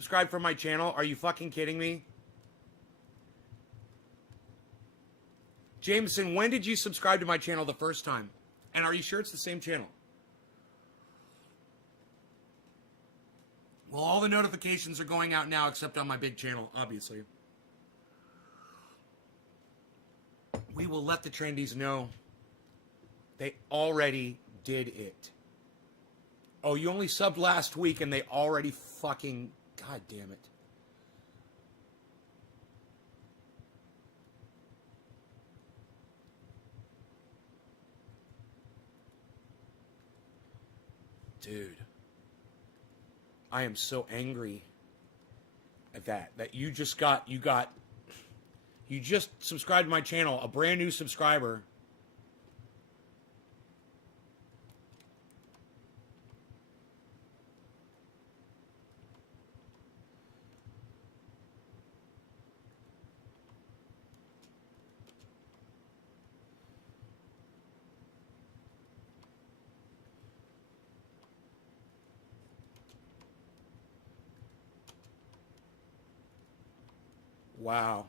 Subscribe for my channel? Are you fucking kidding me? Jameson, when did you subscribe to my channel the first time? And are you sure it's the same channel? Well, all the notifications are going out now except on my big channel, obviously. We will let the trendies know they already did it. Oh, you only subbed last week and they already fucking... God damn it. Dude. I am so angry at that you just subscribed to my channel, a brand new subscriber. Wow.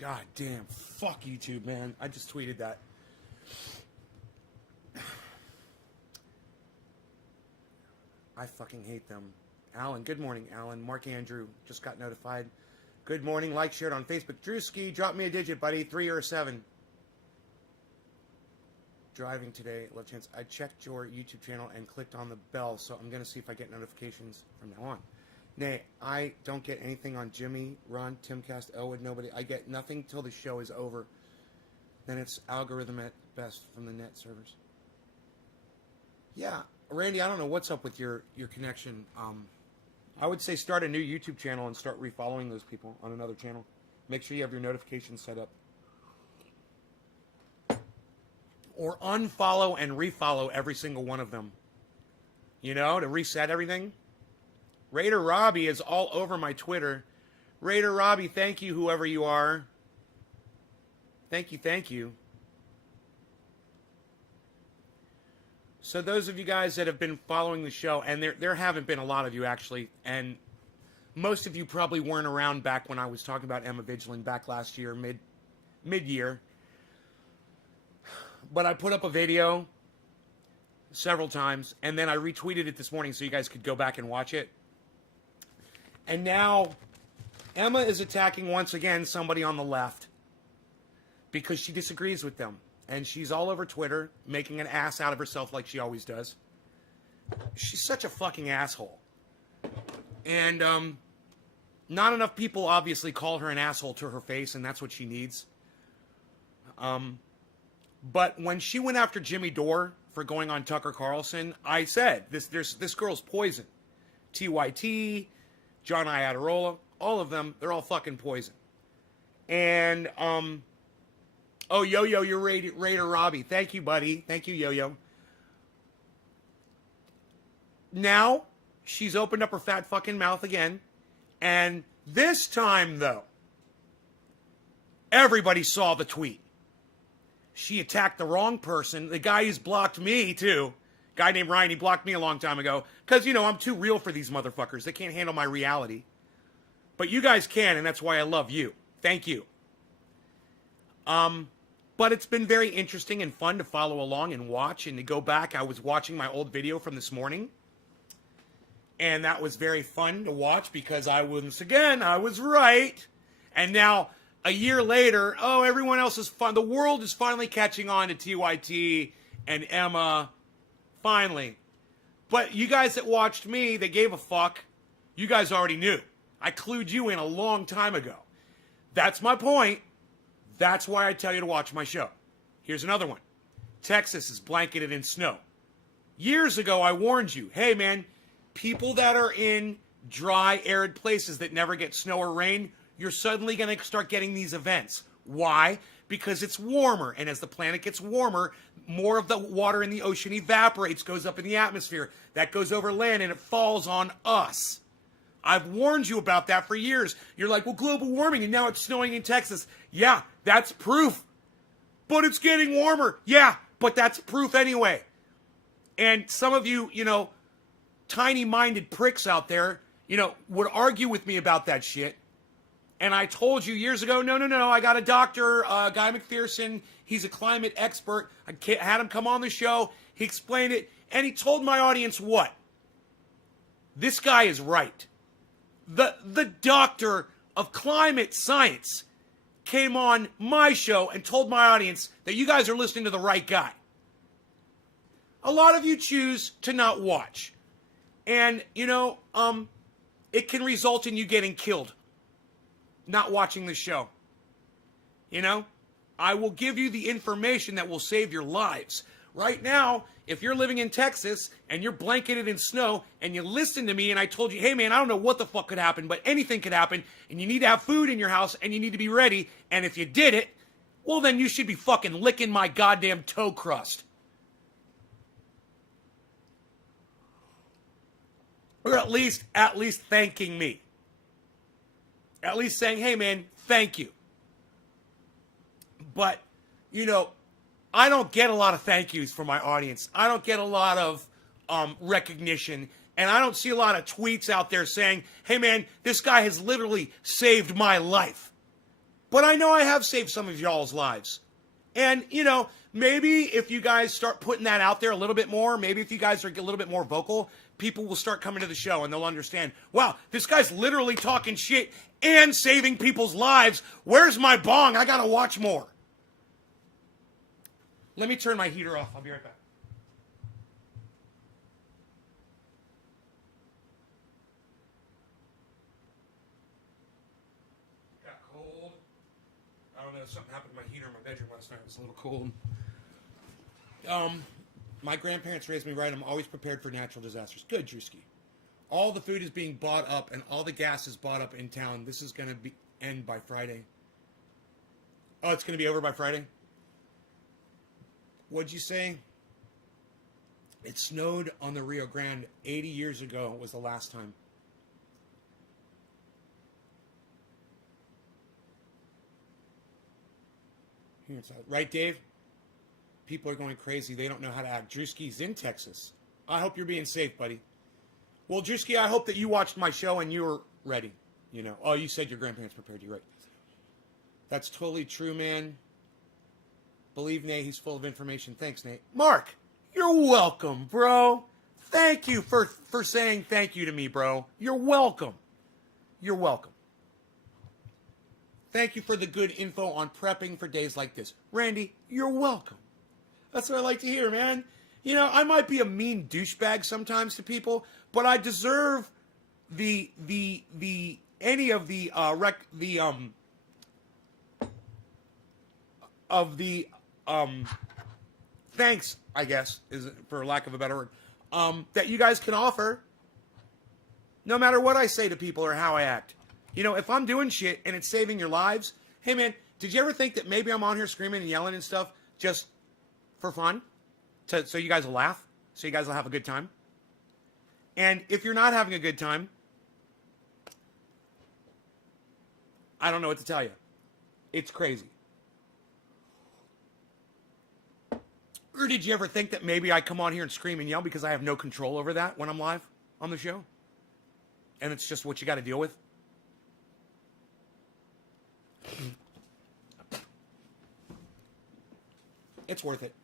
God damn. Fuck YouTube, man. I just tweeted that. I fucking hate them. Alan, good morning, Alan. Mark Andrew just got notified. Good morning. Like, shared on Facebook. Drewski, drop me a digit, buddy. 3 or 7. Driving today. Love chance. I checked your YouTube channel and clicked on the bell, so I'm going to see if I get notifications from now on. Nay, I don't get anything on Jimmy, Ron, Timcast, Elwood, nobody. I get nothing till the show is over. Then it's algorithm at best from the net servers. Yeah, Randy, I don't know what's up with your connection. I would say start a new YouTube channel and start refollowing those people on another channel. Make sure you have your notifications set up. Or unfollow and refollow every single one of them. You know, to reset everything. Raider Robbie is all over my Twitter. Raider Robbie, thank you, whoever you are. Thank you, thank you. So those of you guys that have been following the show, and there haven't been a lot of you actually, and most of you probably weren't around back when I was talking about Emma Vigeland back last year, mid-year. But I put up a video several times, and then I retweeted it this morning so you guys could go back and watch it. And now Emma is attacking once again somebody on the left because she disagrees with them. And she's all over Twitter making an ass out of herself like she always does. She's such a fucking asshole. And not enough people obviously call her an asshole to her face, and that's what she needs. But when she went after Jimmy Dore for going on Tucker Carlson, I said, this girl's poison. TYT, John Iadarola, all of them, they're all fucking poison. And, oh, Yo-Yo, you're Raider Robbie. Thank you, buddy. Thank you, Yo-Yo. Now, she's opened up her fat fucking mouth again. And this time, though, everybody saw the tweet. She attacked the wrong person. The guy who's blocked me, too. Guy named Ryan, he blocked me a long time ago. Because, you know, I'm too real for these motherfuckers. They can't handle my reality. But you guys can, and that's why I love you. Thank you. But it's been very interesting and fun to follow along and watch and to go back. I was watching my old video from this morning. And that was very fun to watch because I was right. And now, a year later, oh, everyone else is fun. The world is finally catching on to TYT and Emma. Finally. But you guys that watched me, that gave a fuck, you guys already knew. I clued you in a long time ago. That's my point. That's why I tell you to watch my show. Here's another one. Texas is blanketed in snow. Years ago, I warned you, hey man, people that are in dry, arid places that never get snow or rain, you're suddenly going to start getting these events. Why? Because it's warmer, and as the planet gets warmer, more of the water in the ocean evaporates, goes up in the atmosphere. That goes over land, and it falls on us. I've warned you about that for years. You're like, well, global warming, and now it's snowing in Texas. Yeah, that's proof. But it's getting warmer. Yeah, but that's proof anyway. And some of you, tiny-minded pricks out there, would argue with me about that shit. And I told you years ago, no, I got a doctor, Guy McPherson. He's a climate expert. I had him come on the show. He explained it. And he told my audience what? This guy is right. The doctor of climate science came on my show and told my audience that you guys are listening to the right guy. A lot of you choose to not watch. And, it can result in you getting killed. Not watching the show. I will give you the information that will save your lives. Right now, if you're living in Texas and you're blanketed in snow and you listen to me and I told you, hey man, I don't know what the fuck could happen, but anything could happen and you need to have food in your house and you need to be ready. And if you did it, well then you should be fucking licking my goddamn toe crust. Or at least thanking me. At least saying, hey man, thank you. But, I don't get a lot of thank yous from my audience. I don't get a lot of recognition. And I don't see a lot of tweets out there saying, hey man, this guy has literally saved my life. But I know I have saved some of y'all's lives. And, maybe if you guys start putting that out there a little bit more, maybe if you guys are a little bit more vocal, people will start coming to the show and they'll understand, wow, this guy's literally talking shit and saving people's lives. Where's my bong? I gotta watch more. Let me turn my heater off. I'll be right back. Got cold. I don't know, something happened to my heater in my bedroom last night. It was a little cold. My grandparents raised me right. I'm always prepared for natural disasters. Good, Drewski. All the food is being bought up and all the gas is bought up in town. This is going to end by Friday. Oh, it's going to be over by Friday? What'd you say? It snowed on the Rio Grande 80 years ago was the last time. Right, Dave? People are going crazy. They don't know how to act. Drewski's in Texas. I hope you're being safe, buddy. Well, Drewski, I hope that you watched my show and you were ready. Oh, you said your grandparents prepared you, right? That's totally true, man. Believe Nate, he's full of information. Thanks, Nate. Mark, you're welcome, bro. Thank you for saying thank you to me, bro. You're welcome. You're welcome. Thank you for the good info on prepping for days like this. Randy, you're welcome. That's what I like to hear, man. I might be a mean douchebag sometimes to people, but I deserve thanks, I guess, is for lack of a better word, that you guys can offer, no matter what I say to people or how I act. If I'm doing shit and it's saving your lives, hey man, did you ever think that maybe I'm on here screaming and yelling and stuff just for fun? So you guys will laugh? So you guys will have a good time? And if you're not having a good time, I don't know what to tell you. It's crazy. Or did you ever think that maybe I come on here and scream and yell because I have no control over that when I'm live on the show? And it's just what you got to deal with? It's worth it.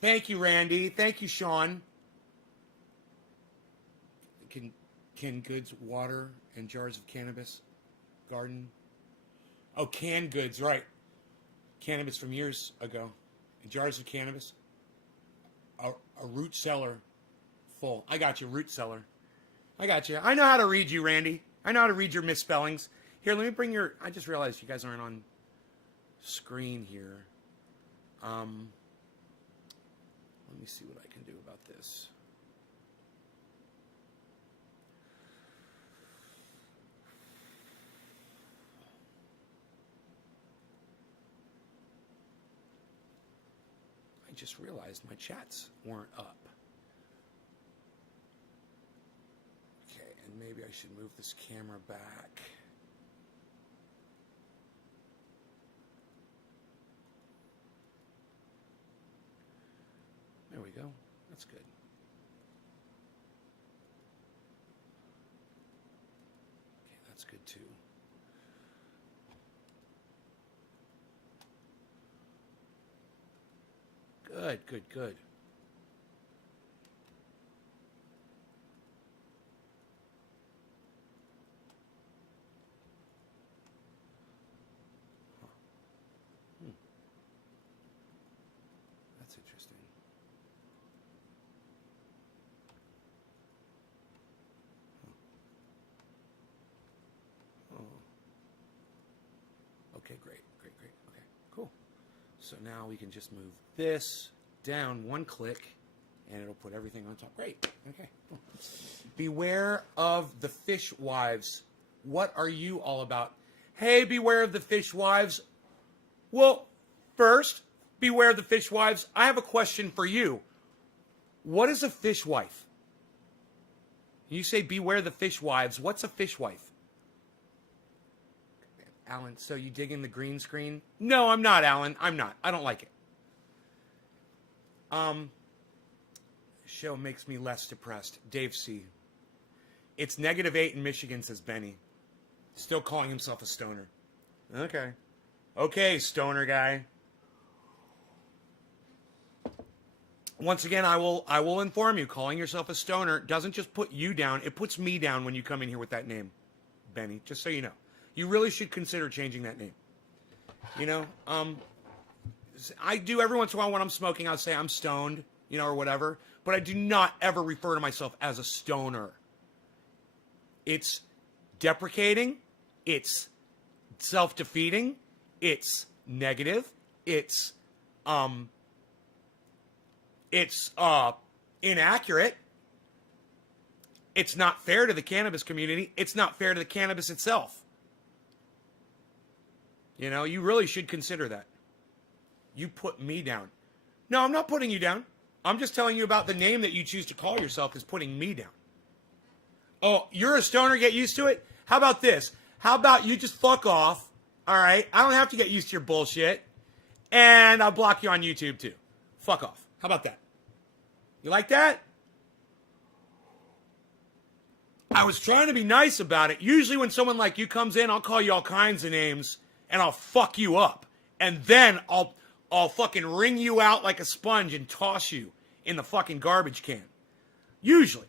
Thank you, Randy. Thank you, Sean. Canned goods, water, and jars of cannabis, garden. Oh, canned goods, right. Cannabis from years ago. And jars of cannabis. A root cellar full. I got you, root cellar. I got you. I know how to read you, Randy. I know how to read your misspellings. Here, let me bring your... I just realized you guys aren't on screen here. Let me see what I can do about this. I just realized my chats weren't up. Okay, and maybe I should move this camera back. There we go. That's good. Okay, that's good too. Good, good, good. That's interesting. Oh. Okay, great, great, great. Okay, cool. So now we can just move this down one click, and it'll put everything on top. Great. Okay. Cool. Beware of the fishwives. What are you all about? Hey, beware of the fishwives. Well, first, beware of the fishwives. I have a question for you. What is a fishwife? You say beware the fishwives. What's a fishwife? Alan, so you dig in the green screen? No, I'm not, Alan. I'm not. I don't like it. Show makes me less depressed. Dave C. It's -8 in Michigan, says Benny. Still calling himself a stoner. Okay. Okay, stoner guy. Once again, I will inform you, calling yourself a stoner doesn't just put you down, it puts me down when you come in here with that name, Benny, just so you know. You really should consider changing that name. You know, I do every once in a while when I'm smoking, I'll say I'm stoned, you know, or whatever, but I do not ever refer to myself as a stoner. It's deprecating, it's self-defeating, it's negative, it's inaccurate. It's not fair to the cannabis community. It's not fair to the cannabis itself. You know, you really should consider that. You put me down. No, I'm not putting you down. I'm just telling you about the name that you choose to call yourself is putting me down. Oh, you're a stoner, get used to it? How about this? How about you just fuck off, all right? I don't have to get used to your bullshit. And I'll block you on YouTube too. Fuck off. How about that? You like that? I was trying to be nice about it. Usually when someone like you comes in, I'll call you all kinds of names and I'll fuck you up. And then I'll fucking wring you out like a sponge and toss you in the fucking garbage can. Usually.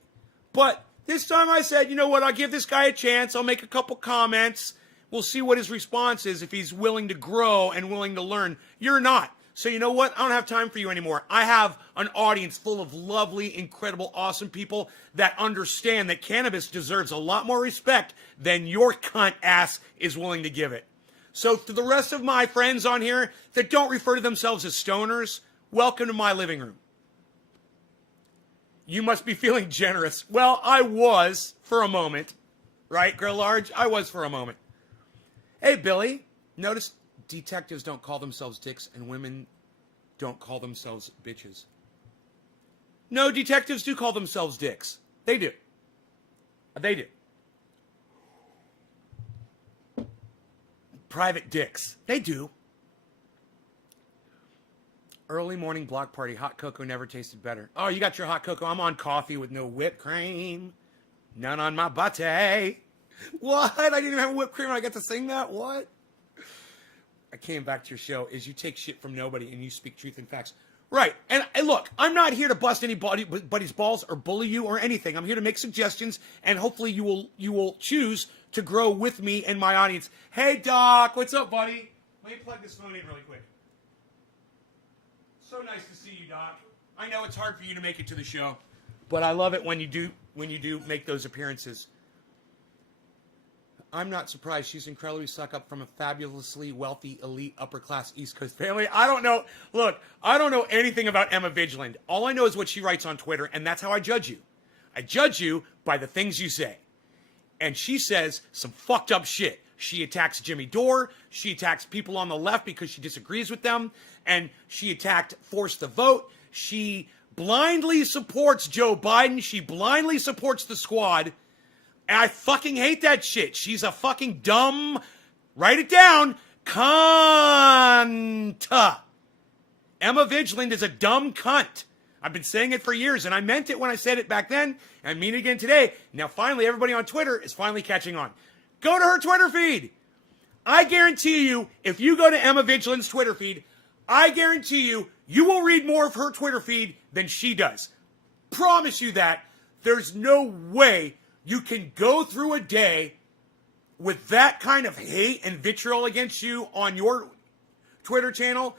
But this time I said, you know what, I'll give this guy a chance. I'll make a couple comments. We'll see what his response is if he's willing to grow and willing to learn. You're not. So you know what? I don't have time for you anymore. I have an audience full of lovely, incredible, awesome people that understand that cannabis deserves a lot more respect than your cunt ass is willing to give it. So to the rest of my friends on here that don't refer to themselves as stoners, welcome to my living room. You must be feeling generous. Well, I was for a moment. Right, Grill Large? I was for a moment. Hey, Billy. Notice detectives don't call themselves dicks and women don't call themselves bitches. No, detectives do call themselves dicks. They do. They do. Private dicks. They do. Early morning block party. Hot cocoa never tasted better. Oh, you got your hot cocoa. I'm on coffee with no whipped cream. None on my butte. What? I didn't even have whipped cream and I got to sing that? What? I came back to your show is you take shit from nobody and you speak truth and facts. Right. And look, I'm not here to bust anybody's balls or bully you or anything. I'm here to make suggestions, and hopefully you will choose to grow with me and my audience. Hey, Doc. What's up, buddy? Let me plug this phone in really quick. So nice to see you, Doc. I know it's hard for you to make it to the show, but I love it when you do make those appearances. I'm not surprised. She's incredibly stuck up from a fabulously wealthy, elite, upper-class East Coast family. I don't know. Look, I don't know anything about Emma Vigeland. All I know is what she writes on Twitter, and that's how I judge you. I judge you by the things you say. And she says some fucked up shit. She attacks Jimmy Dore. She attacks people on the left because she disagrees with them. And she attacked Force the Vote. She blindly supports Joe Biden. She blindly supports the squad. And I fucking hate that shit. She's a fucking dumb, write it down, cunt. Emma Vigeland is a dumb cunt. I've been saying it for years, and I meant it when I said it back then, and I mean it again today. Now, finally, everybody on Twitter is finally catching on. Go to her Twitter feed. I guarantee you, if you go to Emma Vigeland's Twitter feed, I guarantee you, you will read more of her Twitter feed than she does. Promise you that. There's no way you can go through a day with that kind of hate and vitriol against you on your Twitter channel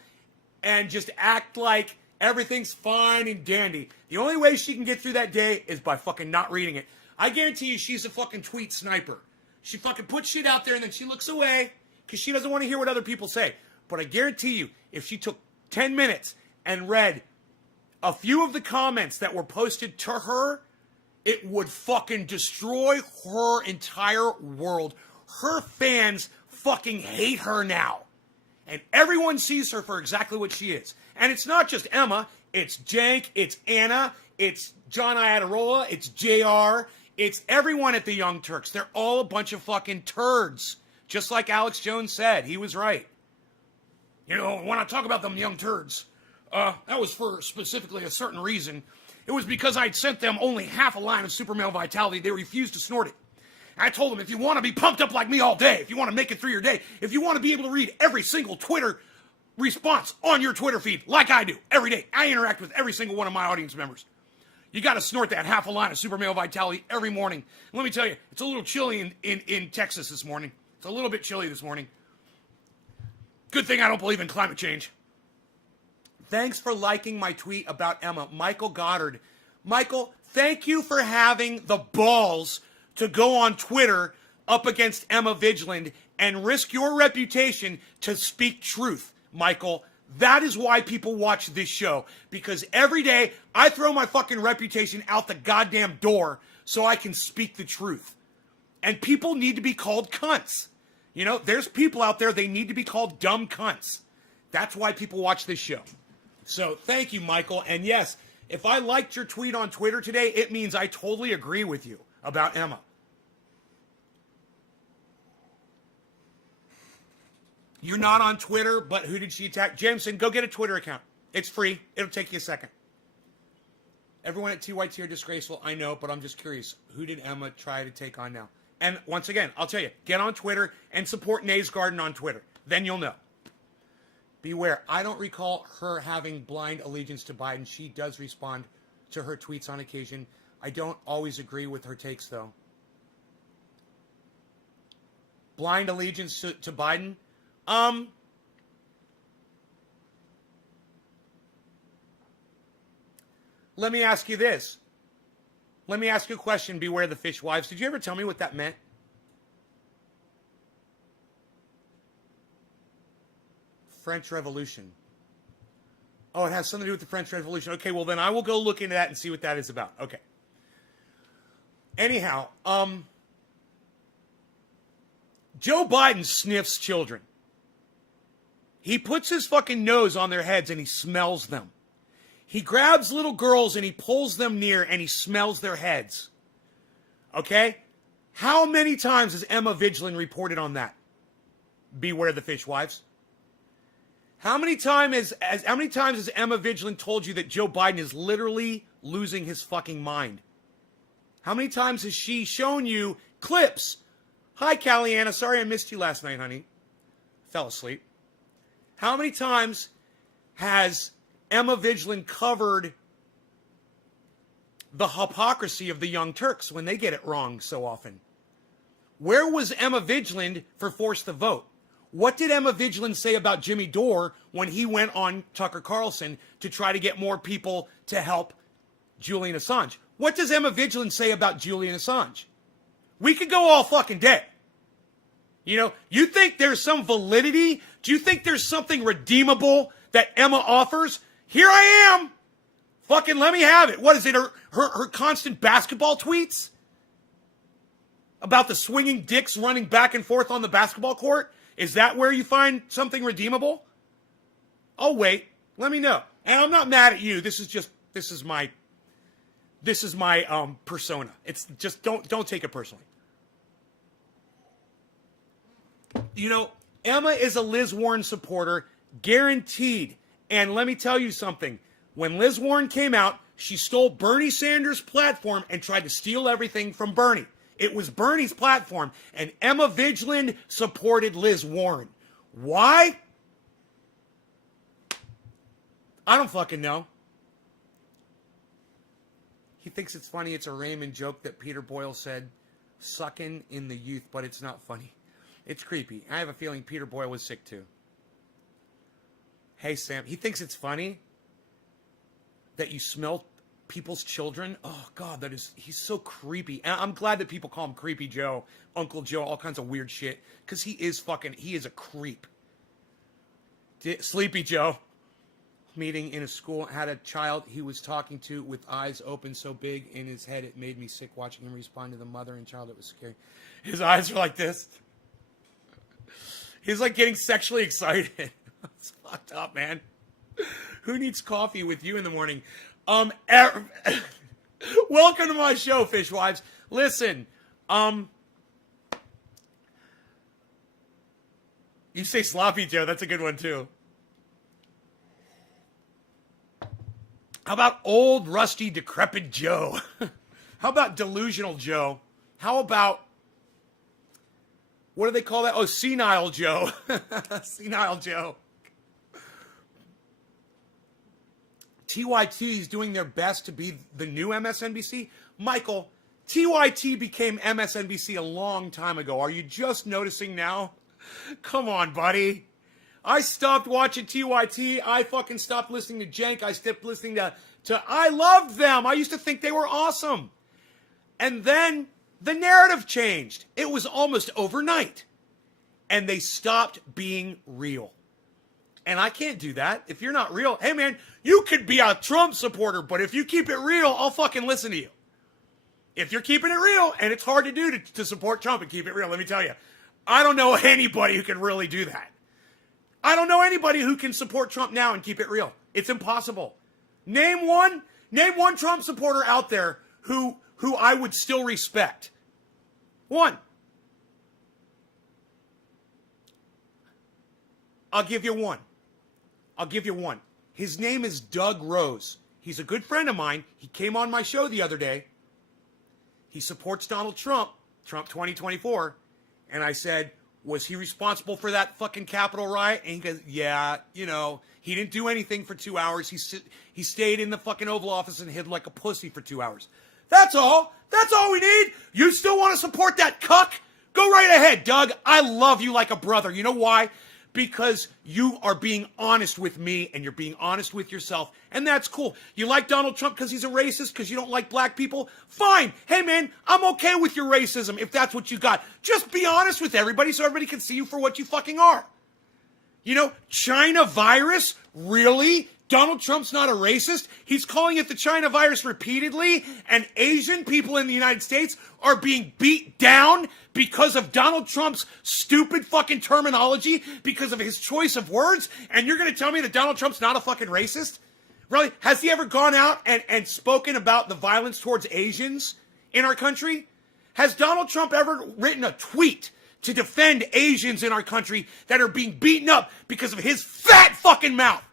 and just act like everything's fine and dandy. The only way she can get through that day is by fucking not reading it. I guarantee you she's a fucking tweet sniper. She fucking puts shit out there and then she looks away because she doesn't want to hear what other people say. But I guarantee you, if she took 10 minutes and read a few of the comments that were posted to her, it would fucking destroy her entire world. Her fans fucking hate her now. And everyone sees her for exactly what she is. And it's not just Emma. It's Jank. It's Anna. It's John Iadarola. It's JR. It's everyone at the Young Turks. They're all a bunch of fucking turds. Just like Alex Jones said. He was right. You know, when I talk about them young turds, that was for specifically a certain reason. It was because I'd sent them only half a line of super male vitality. They refused to snort it. I told them, if you want to be pumped up like me all day, if you want to make it through your day, if you want to be able to read every single Twitter response on your Twitter feed, like I do, every day, I interact with every single one of my audience members. You got to snort that half a line of super male vitality every morning. And let me tell you, it's a little chilly in Texas this morning. It's a little bit chilly this morning. Good thing I don't believe in climate change. Thanks for liking my tweet about Emma. Michael Goddard. Michael, thank you for having the balls to go on Twitter up against Emma Vigeland and risk your reputation to speak truth. Michael, that is why people watch this show. Because every day I throw my fucking reputation out the goddamn door so I can speak the truth. And people need to be called cunts. You know, there's people out there, they need to be called dumb cunts. That's why people watch this show. So thank you, Michael. And yes, if I liked your tweet on Twitter today, it means I totally agree with you about Emma. You're not on Twitter, but who did she attack? Jameson, go get a Twitter account. It's free. It'll take you a second. Everyone at TYT are disgraceful. I know, but I'm just curious. Who did Emma try to take on now? And once again, I'll tell you, get on Twitter and support Nays Garden on Twitter. Then you'll know. Beware. I don't recall her having blind allegiance to Biden. She does respond to her tweets on occasion. I don't always agree with her takes, though. Blind allegiance to Biden? Let me ask you this. Let me ask you a question, Beware the Fishwives. Did you ever tell me what that meant? French Revolution. Oh, it has something to do with the French Revolution. Okay, well then I will go look into that and see what that is about. Okay. Anyhow, Joe Biden sniffs children. He puts his fucking nose on their heads and he smells them. He grabs little girls and he pulls them near and he smells their heads. Okay? How many times has Emma Vigeland reported on that? Beware the Fishwives. How many times has Emma Vigeland told you that Joe Biden is literally losing his fucking mind? How many times has she shown you clips? Hi, Caliana. Sorry I missed you last night, honey. Fell asleep. How many times has Emma Vigeland covered the hypocrisy of the Young Turks when they get it wrong so often? Where was Emma Vigeland for Force the Vote? What did Emma Vigeland say about Jimmy Dore when he went on Tucker Carlson to try to get more people to help Julian Assange? What does Emma Vigeland say about Julian Assange? We could go all fucking day. You know, you think there's some validity? Do you think there's something redeemable that Emma offers? Here I am. Fucking let me have it. What is it? Her constant basketball tweets? About the swinging dicks running back and forth on the basketball court? Is that where you find something redeemable? Oh, wait. Let me know. And I'm not mad at you. This is my persona. It's just, don't take it personally. You know, Emma is a Liz Warren supporter, guaranteed. And let me tell you something. When Liz Warren came out, she stole Bernie Sanders' platform and tried to steal everything from Bernie. It was Bernie's platform, and Emma Vigeland supported Liz Warren. Why? I don't fucking know. He thinks it's funny. It's a Raymond joke that Peter Boyle said, sucking in the youth, but it's not funny. It's creepy. I have a feeling Peter Boyle was sick too. Hey, Sam. He thinks it's funny that you smell people's children. Oh, God, he's so creepy. And I'm glad that people call him Creepy Joe, Uncle Joe, all kinds of weird shit. Because he is a creep. Sleepy Joe. Meeting in a school, had a child he was talking to with eyes open so big in his head it made me sick watching him respond to the mother and child. It was scary. His eyes are like this. He's like getting sexually excited. It's fucked up, man. Who needs coffee with you in the morning? Welcome to my show, Fishwives. Listen, you say Sloppy Joe, that's a good one too. How about old, rusty, decrepit Joe? How about delusional Joe? How about, what do they call that? Oh, senile Joe. Senile Joe. TYT is doing their best to be the new MSNBC. Michael, TYT became MSNBC a long time ago. Are you just noticing now? Come on, buddy. I stopped watching TYT. I fucking stopped listening to Cenk. I stopped listening to I loved them. I used to think they were awesome. And then the narrative changed. It was almost overnight. And they stopped being real. And I can't do that. If you're not real, hey man, you could be a Trump supporter, but if you keep it real, I'll fucking listen to you. If you're keeping it real, and it's hard to do to support Trump and keep it real, let me tell you, I don't know anybody who can really do that. I don't know anybody who can support Trump now and keep it real. It's impossible. Name one Trump supporter out there who I would still respect. One. I'll give you one. His name is Doug Rose. He's a good friend of mine. He came on my show the other day. He supports Donald Trump, Trump 2024. And I said, was he responsible for that fucking Capitol riot? And he goes, yeah, you know, he didn't do anything for 2 hours. He stayed in the fucking Oval Office and hid like a pussy for 2 hours. That's all. That's all we need. You still want to support that cuck? Go right ahead, Doug. I love you like a brother. You know why? Because you are being honest with me and you're being honest with yourself. And that's cool. You like Donald Trump because he's a racist, because you don't like black people? Fine. Hey, man, I'm okay with your racism if that's what you got. Just be honest with everybody so everybody can see you for what you fucking are. You know, China virus? Really? Donald Trump's not a racist? He's calling it the China virus repeatedly, and Asian people in the United States are being beat down because of Donald Trump's stupid fucking terminology, because of his choice of words, and you're going to tell me that Donald Trump's not a fucking racist? Really? Has he ever gone out and spoken about the violence towards Asians in our country? Has Donald Trump ever written a tweet to defend Asians in our country that are being beaten up because of his fat fucking mouth?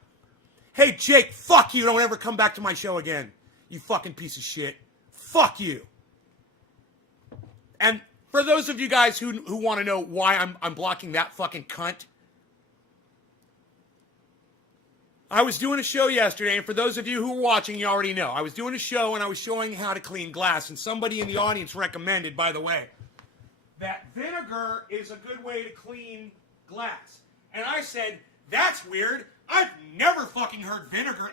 Hey, Jake, fuck you. Don't ever come back to my show again. You fucking piece of shit. Fuck you. And for those of you guys who want to know why I'm blocking that fucking cunt, I was doing a show yesterday, and for those of you who are watching, you already know. I was doing a show, and I was showing how to clean glass, and somebody in the audience recommended, by the way, that vinegar is a good way to clean glass. And I said, that's weird. I've never fucking heard vinegar.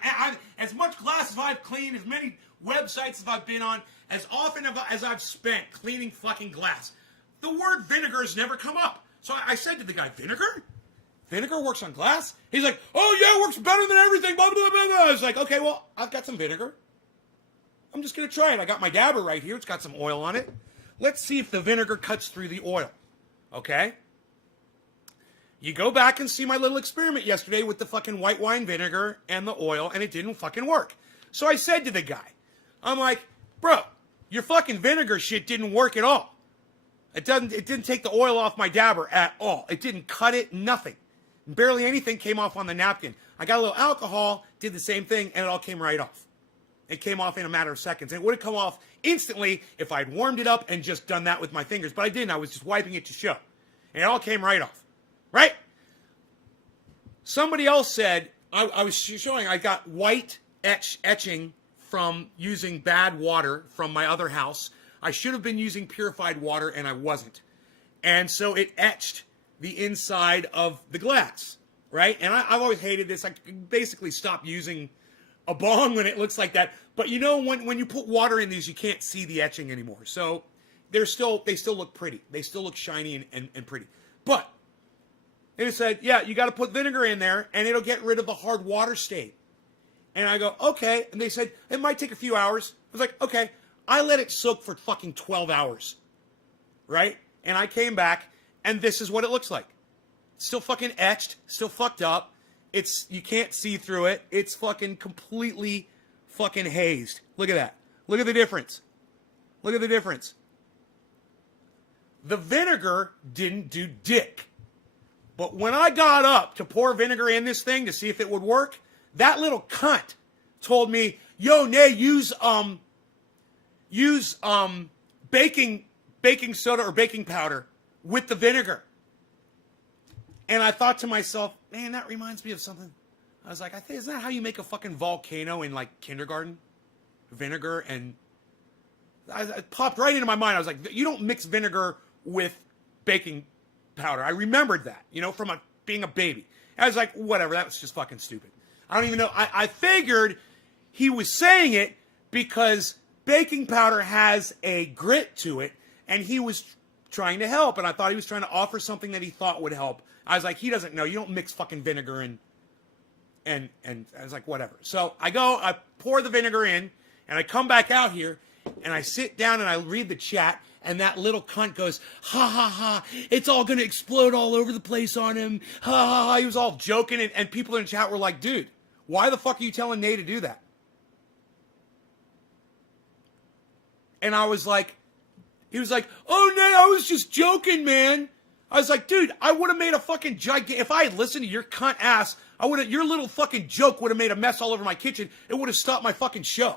As much glass as I've cleaned, as many websites as I've been on, as often as I've spent cleaning fucking glass, the word vinegar has never come up. So I said to the guy, vinegar? Vinegar works on glass? He's like, oh yeah, it works better than everything, blah, blah, blah, blah. I was like, okay, well, I've got some vinegar. I'm just going to try it. I got my dabber right here. It's got some oil on it. Let's see if the vinegar cuts through the oil. Okay? You go back and see my little experiment yesterday with the fucking white wine vinegar and the oil, and it didn't fucking work. So I said to the guy, I'm like, bro, your fucking vinegar shit didn't work at all. It didn't take the oil off my dabber at all. It didn't cut it, nothing. Barely anything came off on the napkin. I got a little alcohol, did the same thing, and it all came right off. It came off in a matter of seconds. And it would have come off instantly if I'd warmed it up and just done that with my fingers. But I didn't. I was just wiping it to show. And it all came right off. Right? Somebody else said, I was showing I got white etching from using bad water from my other house. I should have been using purified water, and I wasn't. And so it etched the inside of the glass, right? And I've always hated this. I basically stopped using a bong when it looks like that. But you know, when you put water in these, you can't see the etching anymore. So they still look pretty. They still look shiny and pretty. But it said, yeah, you got to put vinegar in there, and it'll get rid of the hard water stain. And I go, okay. And they said, it might take a few hours. I was like, okay. I let it soak for fucking 12 hours, right? And I came back, and this is what it looks like. Still fucking etched, still fucked up. You can't see through it. It's fucking completely fucking hazed. Look at that. Look at the difference. Look at the difference. The vinegar didn't do dick. But when I got up to pour vinegar in this thing to see if it would work, that little cunt told me, yo, Nay, use baking soda or baking powder with the vinegar. And I thought to myself, man, that reminds me of something. I was like, isn't that how you make a fucking volcano in like kindergarten? Vinegar and it popped right into my mind. I was like, you don't mix vinegar with baking powder. I remembered that, from being a baby. I was like, whatever, that was just fucking stupid. I don't even know. I figured he was saying it because baking powder has a grit to it, and he was trying to help, and I thought he was trying to offer something that he thought would help. I was like, he doesn't know. You don't mix fucking vinegar and I was like, whatever. So I pour the vinegar in, and I come back out here, and I sit down and I read the chat, and that little cunt goes, ha ha ha, it's all gonna explode all over the place on him, ha ha ha. He was all joking, and people in the chat were like, dude, why the fuck are you telling Nate to do that? And I was like, he was like, oh, Nate, I was just joking, man. I was like, dude, I would have made a fucking if I had listened to your cunt ass, your little fucking joke would have made a mess all over my kitchen. It would have stopped my fucking show.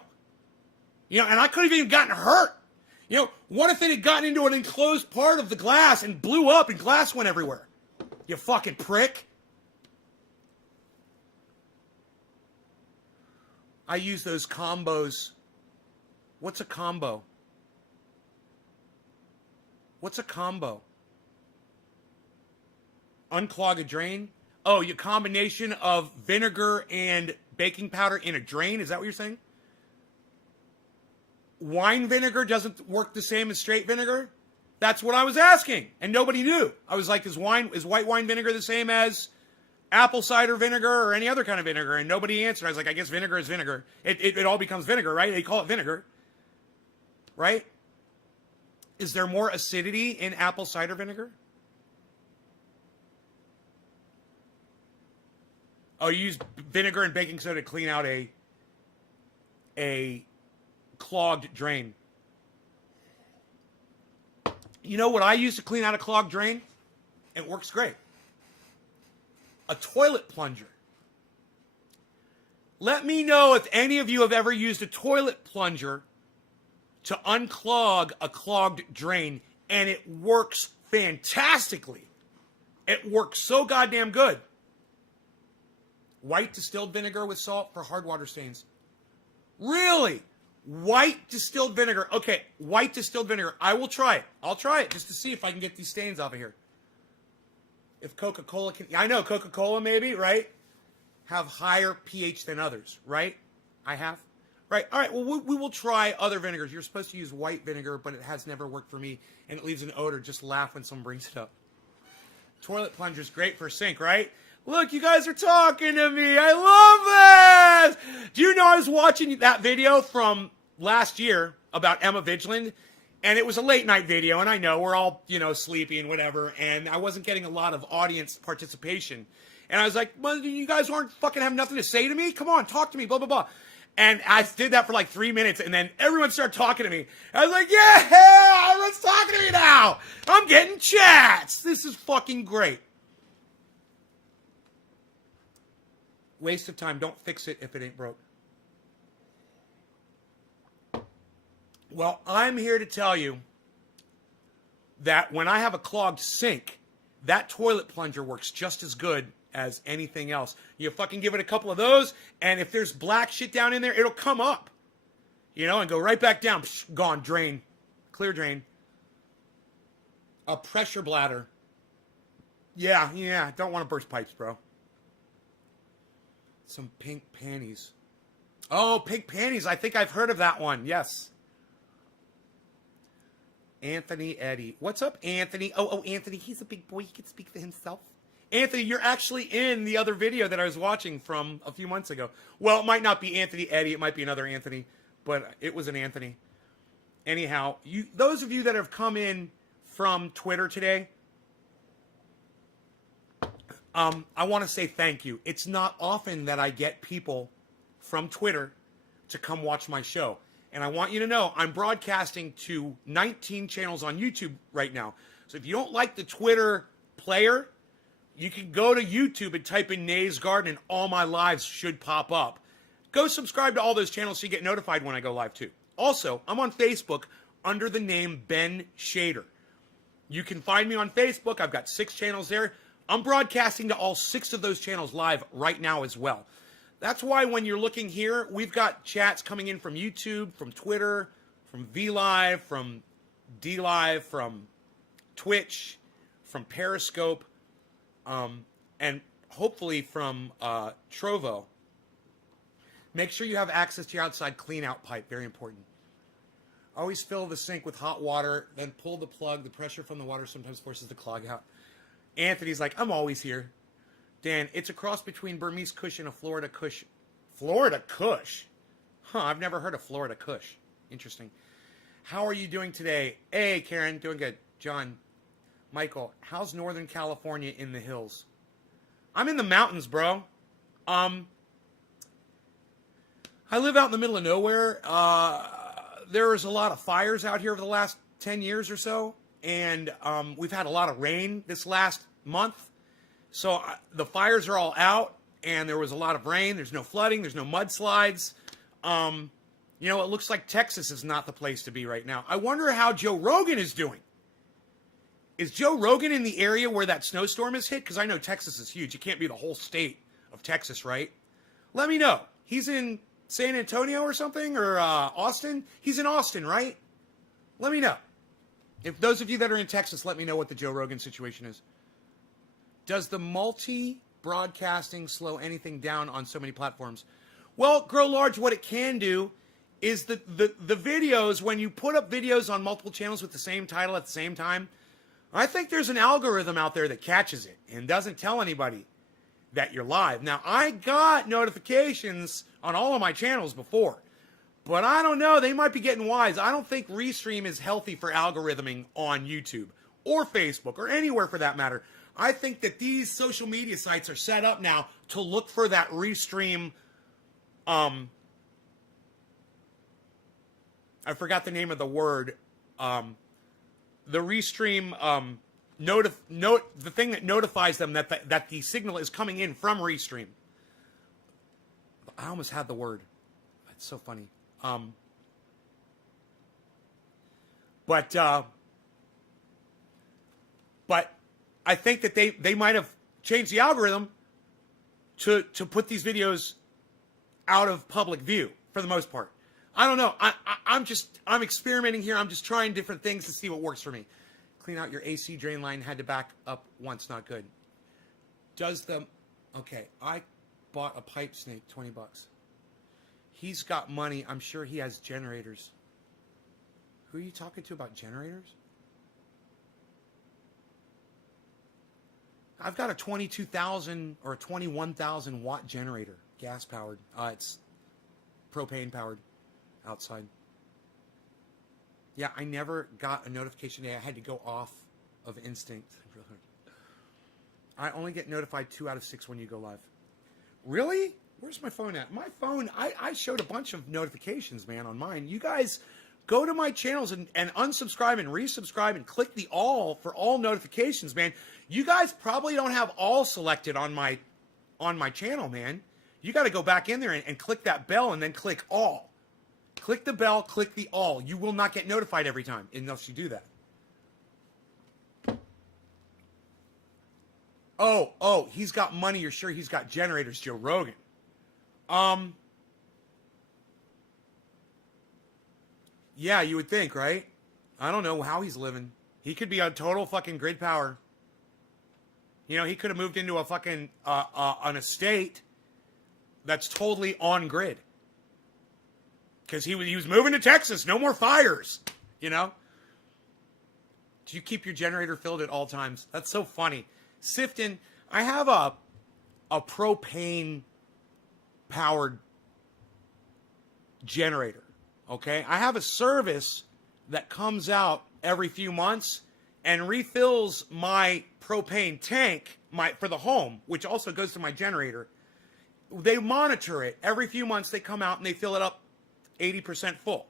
And I could have even gotten hurt. What if it had gotten into an enclosed part of the glass and blew up and glass went everywhere? You fucking prick. I use those combos. What's a combo? What's a combo? Unclog a drain? Oh, your combination of vinegar and baking powder in a drain? Is that what you're saying? Wine vinegar doesn't work the same as straight vinegar? That's what I was asking, and nobody knew. I was like, is white wine vinegar the same as apple cider vinegar or any other kind of vinegar? And nobody answered. I was like, I guess vinegar is vinegar. It all becomes vinegar, right? They call it vinegar, right? Is there more acidity in apple cider vinegar? Oh, you use vinegar and baking soda to clean out a clogged drain. You know what I use to clean out a clogged drain? It works great. A toilet plunger. Let me know if any of you have ever used a toilet plunger to unclog a clogged drain, and it works fantastically. It works so goddamn good. White distilled vinegar with salt for hard water stains. Really? White distilled vinegar. Okay, white distilled vinegar. I will try it. I'll try it just to see if I can get these stains off of here. If Coca-Cola can... I know Coca-Cola maybe, right? Have higher pH than others, right? I have. Right. All right. Well, we will try other vinegars. You're supposed to use white vinegar, but it has never worked for me, and it leaves an odor. Just laugh when someone brings it up. Toilet plunger's great for sink, right? Look, you guys are talking to me. I love this. Do you know I was watching that video from last year about Emma Vigeland, and it was a late night video, and I know we're all, sleepy and whatever, and I wasn't getting a lot of audience participation. And I was like, well, you guys aren't fucking have nothing to say to me? Come on, talk to me, blah, blah, blah. And I did that for like 3 minutes, and then everyone started talking to me. I was like, yeah, everyone's talking to me now. I'm getting chats. This is fucking great. Waste of time. Don't fix it if it ain't broke. Well, I'm here to tell you that when I have a clogged sink, that toilet plunger works just as good as anything else. You fucking give it a couple of those, and if there's black shit down in there, it'll come up, and go right back down. Psh, gone, drain, clear drain. A pressure bladder. Yeah, don't want to burst pipes, bro. Some pink panties. Oh, pink panties. I think I've heard of that one. Yes. Anthony Eddy. What's up, Anthony? Oh, Anthony, he's a big boy. He can speak for himself. Anthony, you're actually in the other video that I was watching from a few months ago. Well, it might not be Anthony Eddy. It might be another Anthony, but it was an Anthony. Anyhow, those of you that have come in from Twitter today, I want to say thank you. It's not often that I get people from Twitter to come watch my show. And I want you to know I'm broadcasting to 19 channels on YouTube right now. So if you don't like the Twitter player, you can go to YouTube and type in Nay's Garden and all my lives should pop up. Go subscribe to all those channels so you get notified when I go live too. Also, I'm on Facebook under the name Ben Shader. You can find me on Facebook. I've got 6 channels there. I'm broadcasting to all 6 of those channels live right now as well. That's why when you're looking here, we've got chats coming in from YouTube, from Twitter, from VLive, from DLive, from Twitch, from Periscope, and hopefully from Trovo. Make sure you have access to your outside clean-out pipe. Very important. Always fill the sink with hot water, then pull the plug. The pressure from the water sometimes forces the clog out. Anthony's like, I'm always here. Dan, it's a cross between Burmese Kush and a Florida Kush. Florida Kush? Huh, I've never heard of Florida Kush. Interesting. How are you doing today? Hey, Karen, doing good. John, Michael, how's Northern California in the hills? I'm in the mountains, bro. I live out in the middle of nowhere. There's a lot of fires out here over the last 10 years or so. And we've had a lot of rain this last month. So the fires are all out, and there was a lot of rain. There's no flooding. There's no mudslides. It looks like Texas is not the place to be right now. I wonder how Joe Rogan is doing. Is Joe Rogan in the area where that snowstorm is hit? Because I know Texas is huge. It can't be the whole state of Texas, right? Let me know. He's in San Antonio or something, or Austin? He's in Austin, right? Let me know. If those of you that are in Texas, let me know what the Joe Rogan situation is. Does the multi-broadcasting slow anything down on so many platforms? Well, Grow Large, what it can do is the videos, when you put up videos on multiple channels with the same title at the same time, I think there's an algorithm out there that catches it and doesn't tell anybody that you're live. Now, I got notifications on all of my channels before, but I don't know. They might be getting wise. I don't think Restream is healthy for algorithming on YouTube or Facebook or anywhere for that matter. I think that these social media sites are set up now to look for that Restream. I forgot the name of the word. The Restream the thing that notifies them that the signal is coming in from Restream. I almost had the word. It's so funny. But I think that they might have changed the algorithm to put these videos out of public view for the most part. I don't know. I'm experimenting here. I'm just trying different things to see what works for me. Clean out your AC drain line. Had to back up once. Not good. Okay, I bought a pipe snake, $20. He's got money. I'm sure he has generators. Who are you talking to about generators? I've got a 22,000 or a 21,000 watt generator, gas powered. It's propane powered outside. Yeah, I never got a notification today. I had to go off of instinct. I only get notified 2 out of 6 when you go live. Really? Where's my phone at? My phone, I showed a bunch of notifications, man, on mine. You guys go to my channels and unsubscribe and resubscribe and click the all for all notifications, man. You guys probably don't have all selected on my channel, man. You got to go back in there and click that bell and then click all. Click the bell, click the all. You will not get notified every time unless you do that. Oh, he's got money. You're sure he's got generators, Joe Rogan. Yeah, you would think, right? I don't know how he's living. He could be on total fucking grid power. You know, he could have moved into a fucking, an estate that's totally on grid. Because he was moving to Texas. No more fires, you know? Do you keep your generator filled at all times? That's so funny. Sifton, I have a propane powered generator, okay? I have a service that comes out every few months and refills my propane tank for the home, which also goes to my generator. They monitor it. Every few months they come out and they fill it up 80% full.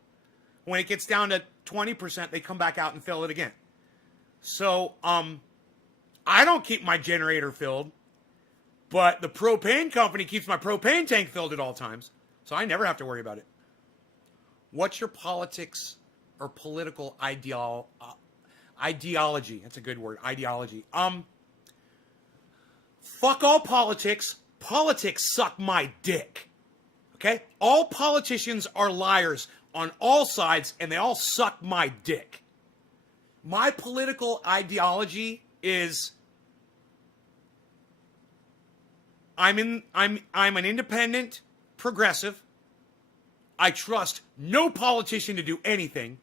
When it gets down to 20%, they come back out and fill it again. So, I don't keep my generator filled, but the propane company keeps my propane tank filled at all times, so I never have to worry about it. What's your politics or political ideology? That's a good word, ideology. Fuck all politics. Politics suck my dick. Okay? All politicians are liars on all sides, and they all suck my dick. My political ideology is I'm an independent progressive. I trust no politician to do anything,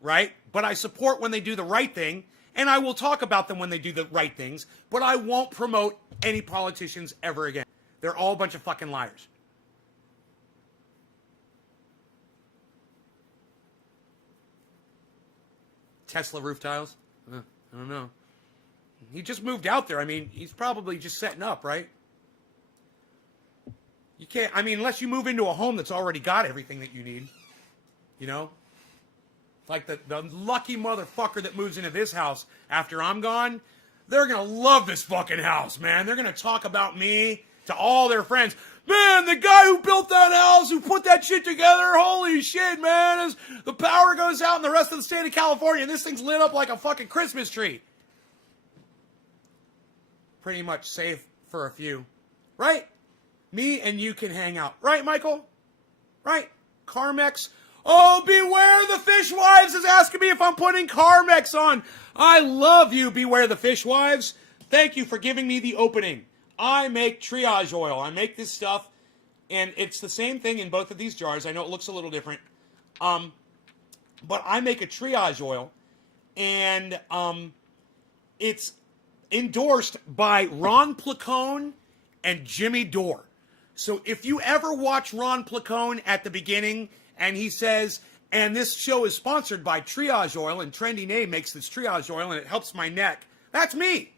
right? But I support when they do the right thing, and I will talk about them when they do the right things, but I won't promote any politicians ever again. They're all a bunch of fucking liars. Tesla roof tiles? I don't know. He just moved out there. I mean, he's probably just setting up, right? You can't, I mean, unless you move into a home that's already got everything that you need, you know? It's like the lucky motherfucker that moves into this house after I'm gone, they're going to love this fucking house, man. They're going to talk about me to all their friends. Man, the guy who built that house, who put that shit together, holy shit, man. As the power goes out in the rest of the state of California, and this thing's lit up like a fucking Christmas tree. Pretty much safe for a few. Right? Me and you can hang out. Right, Michael? Right? Carmex. Oh, Beware the Fishwives is asking me if I'm putting Carmex on. I love you, Beware the Fishwives. Thank you for giving me the opening. I make triage oil. I make this stuff, and it's the same thing in both of these jars. I know it looks a little different, but I make a triage oil, and it's endorsed by Ron Placone and Jimmy Dore. So if you ever watch Ron Placone at the beginning, and he says, and this show is sponsored by Triage Oil, and Trendy Name makes this triage oil, and it helps my neck. That's me.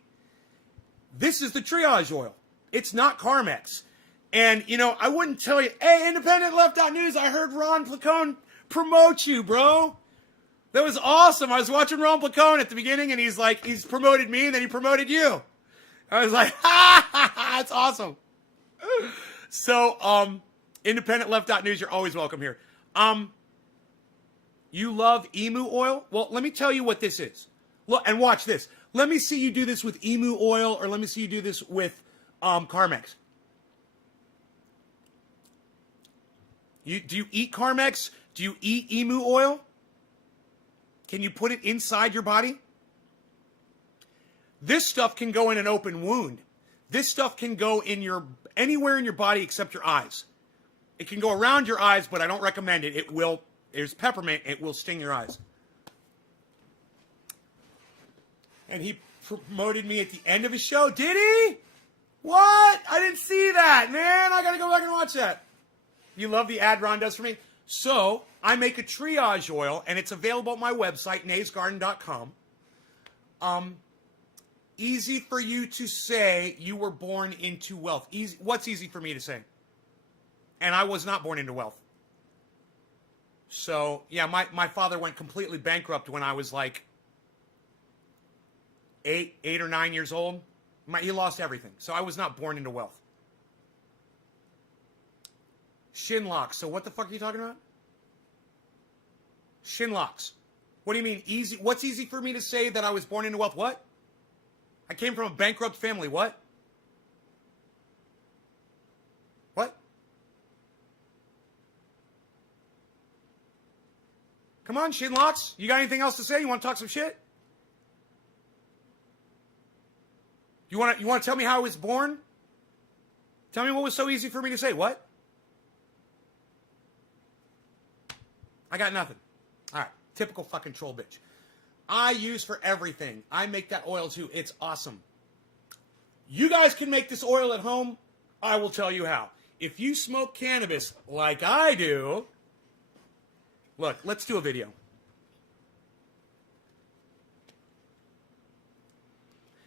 This is the triage oil. It's not Carmex. And, you know, I wouldn't tell you, hey, Independent Left Out News, I heard Ron Placone promote you, bro. That was awesome. I was watching Ron Placone at the beginning, and he's like, he's promoted me, and then he promoted you. I was like, ha, ha, ha, that's awesome. So, Independent Left Out News, you're always welcome here. You love emu oil? Well, let me tell you what this is. Look, and watch this. Let me see you do this with emu oil, or let me see you do this with Carmex. Do you eat Carmex? Do you eat emu oil? Can you put it inside your body? This stuff can go in an open wound. This stuff can go in anywhere in your body except your eyes. It can go around your eyes, but I don't recommend it. There's peppermint, it will sting your eyes. And he promoted me at the end of his show. Did he? What? I didn't see that, man. I gotta go back and watch that. You love the ad Ron does for me? So, I make a triage oil, and it's available at my website, naysgarden.com. Easy for you to say you were born into wealth. Easy. What's easy for me to say? And I was not born into wealth. So, yeah, my father went completely bankrupt when I was like 8 or 9 years old. He lost everything. So I was not born into wealth. Shin locks. So what the fuck are you talking about? Shin locks. What do you mean easy? What's easy for me to say that I was born into wealth? What? I came from a bankrupt family. What? What? Come on, shin locks. You got anything else to say? You want to talk some shit? You want to tell me how I was born? Tell me what was so easy for me to say. What? I got nothing. All right. Typical fucking troll bitch. I use for everything. I make that oil too. It's awesome. You guys can make this oil at home. I will tell you how. If you smoke cannabis like I do, look, let's do a video.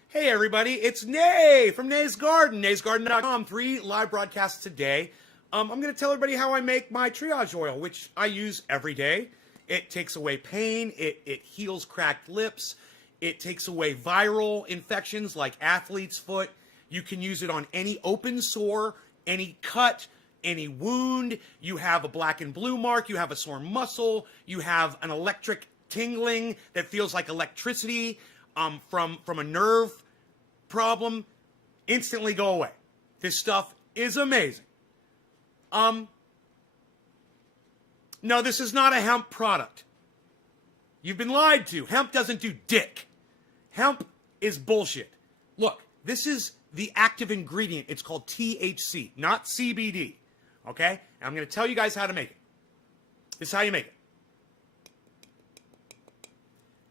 Hey everybody, it's Nay from Nay's Garden, naysgarden.com. 3 live broadcasts today. I'm going to tell everybody how I make my triage oil, which I use every day. It takes away pain, it heals cracked lips, it takes away viral infections like athlete's foot. You can use it on any open sore, any cut, any wound. You have a black and blue mark, you have a sore muscle, you have an electric tingling that feels like electricity from a nerve problem. Instantly go away. This stuff is amazing. No, this is not a hemp product. You've been lied to. Hemp doesn't do dick. Hemp is bullshit. Look, this is the active ingredient. It's called THC, not CBD. Okay? And I'm going to tell you guys how to make it. This is how you make it.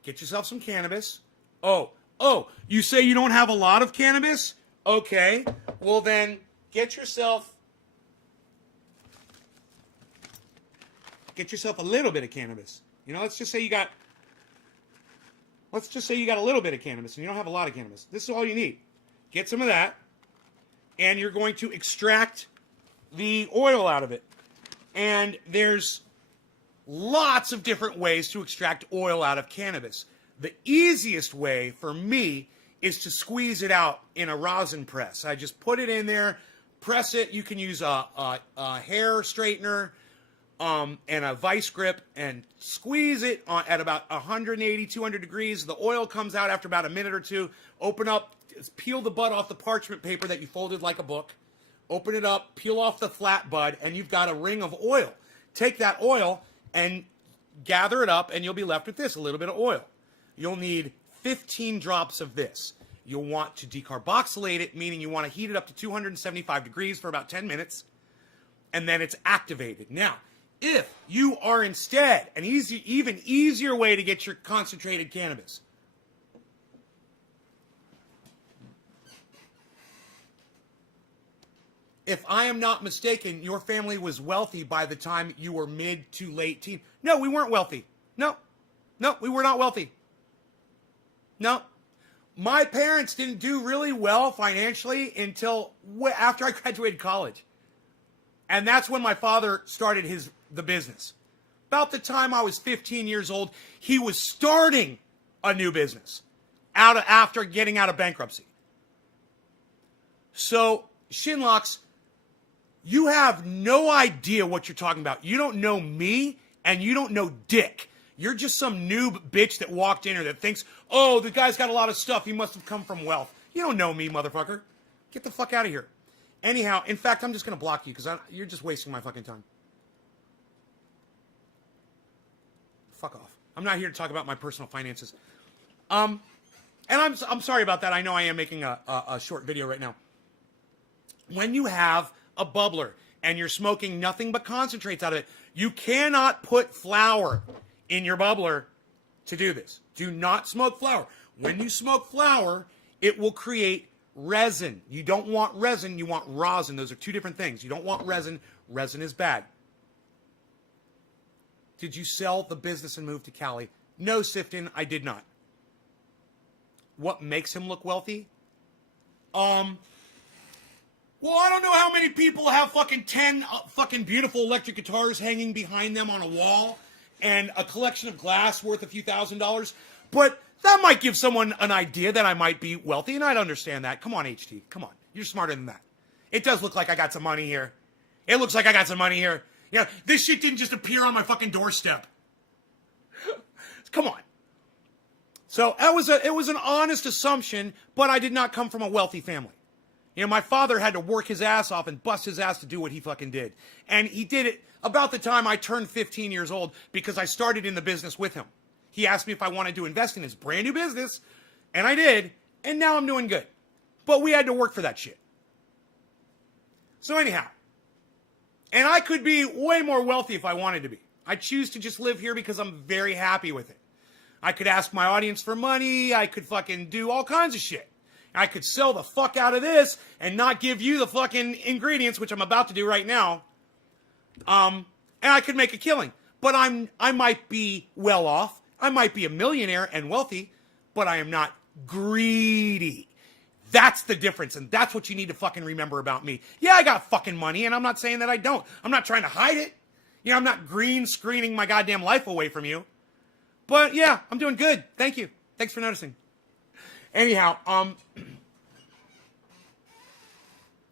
Get yourself some cannabis. Oh, you say you don't have a lot of cannabis? Okay. Well then, get yourself a little bit of cannabis. You know, let's just say you got a little bit of cannabis and you don't have a lot of cannabis. This is all you need. Get some of that, and you're going to extract the oil out of it. And there's lots of different ways to extract oil out of cannabis. The easiest way for me is to squeeze it out in a rosin press. I just put it in there, press it. You can use a hair straightener and a vice grip and squeeze it at about 180, 200 degrees. The oil comes out after about a minute or two. Open up, peel the bud off the parchment paper that you folded like a book. Open it up, peel off the flat bud, and you've got a ring of oil. Take that oil and gather it up, and you'll be left with this, a little bit of oil. You'll need 15 drops of this. You'll want to decarboxylate it, meaning you want to heat it up to 275 degrees for about 10 minutes, and then it's activated. Now, if you are instead an even easier way to get your concentrated cannabis, if I am not mistaken, your family was wealthy by the time you were mid to late teen. No, we weren't wealthy. No, we were not wealthy. No. My parents didn't do really well financially until after I graduated college. And that's when my father started the business. About the time I was 15 years old, he was starting a new business after getting out of bankruptcy. So, Shinlocks, you have no idea what you're talking about. You don't know me, and you don't know Dick. You're just some noob bitch that walked in here that thinks, oh, the guy's got a lot of stuff. He must have come from wealth. You don't know me, motherfucker. Get the fuck out of here. Anyhow, in fact, I'm just going to block you because you're just wasting my fucking time. fuck off. I'm not here to talk about my personal finances. And I'm sorry about that. I know I am making a short video right now. When you have a bubbler and you're smoking nothing but concentrates out of it, you cannot put flour in your bubbler to do this. Do not smoke flour. When you smoke flour, it will create resin. You don't want resin, you want rosin. Those are two different things. You don't want resin. Resin is bad. Did you sell the business and move to Cali? No, Sifton, I did not. What makes him look wealthy? Well, I don't know how many people have fucking 10 fucking beautiful electric guitars hanging behind them on a wall and a collection of glass worth a few $1,000s, but that might give someone an idea that I might be wealthy, and I'd understand that. Come on, HT. Come on. You're smarter than that. It does look like I got some money here. It looks like I got some money here. You know, this shit didn't just appear on my fucking doorstep. Come on. So it was an honest assumption, but I did not come from a wealthy family. You know, my father had to work his ass off and bust his ass to do what he fucking did. And he did it about the time I turned 15 years old because I started in the business with him. He asked me if I wanted to invest in his brand new business, and I did, and now I'm doing good. But we had to work for that shit. So anyhow, and I could be way more wealthy if I wanted to be. I choose to just live here because I'm very happy with it. I could ask my audience for money. I could fucking do all kinds of shit. I could sell the fuck out of this and not give you the fucking ingredients, which I'm about to do right now. And I could make a killing. But I might be well off. I might be a millionaire and wealthy, but I am not greedy. That's the difference, and that's what you need to fucking remember about me. Yeah, I got fucking money, and I'm not saying that I don't. I'm not trying to hide it. You know, I'm not green screening my goddamn life away from you. But yeah, I'm doing good. Thank you. Thanks for noticing. Anyhow,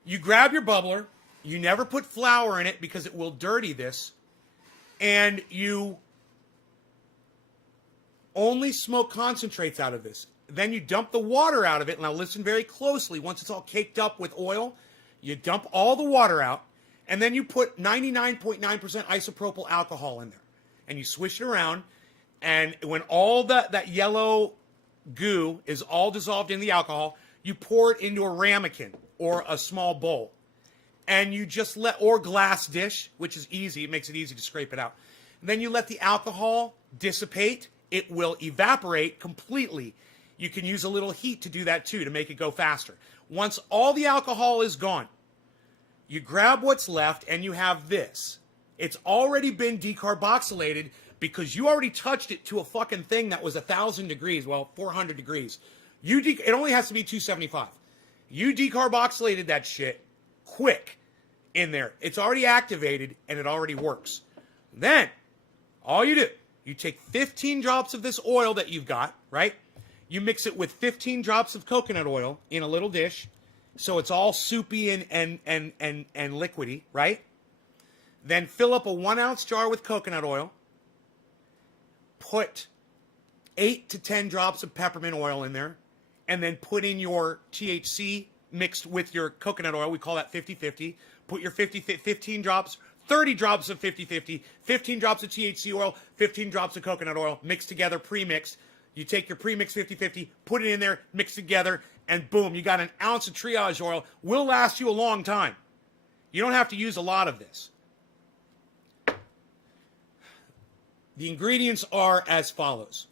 you grab your bubbler. You never put flour in it because it will dirty this. And you only smoke concentrates out of this. Then you dump the water out of it. Now listen very closely. Once it's all caked up with oil, you dump all the water out. And then you put 99.9% isopropyl alcohol in there. And you swish it around. And when all that yellow goo is all dissolved in the alcohol, you pour it into a ramekin or a small bowl. And you just or glass dish, which is easy. It makes it easy to scrape it out. And then you let the alcohol dissipate. It will evaporate completely. You can use a little heat to do that too, to make it go faster. Once all the alcohol is gone, you grab what's left and you have this. It's already been decarboxylated because you already touched it to a fucking thing that was 1,000 degrees, well, 400 degrees. It only has to be 275. You decarboxylated that shit quick in there. It's already activated and it already works. Then, all you do, you take 15 drops of this oil that you've got, right? You mix it with 15 drops of coconut oil in a little dish, so it's all soupy and liquidy, right? Then fill up a 1 ounce jar with coconut oil. Put 8 to 10 drops of peppermint oil in there, and then put in your THC mixed with your coconut oil. We call that 50-50. Put your 15 drops, 30 drops of 50-50, 15 drops of THC oil, 15 drops of coconut oil, mixed together, pre-mixed. You take your pre-mixed 50-50, put it in there, mix together, and boom, you got an ounce of triage oil. Will last you a long time. You don't have to use a lot of this. The ingredients are as follows.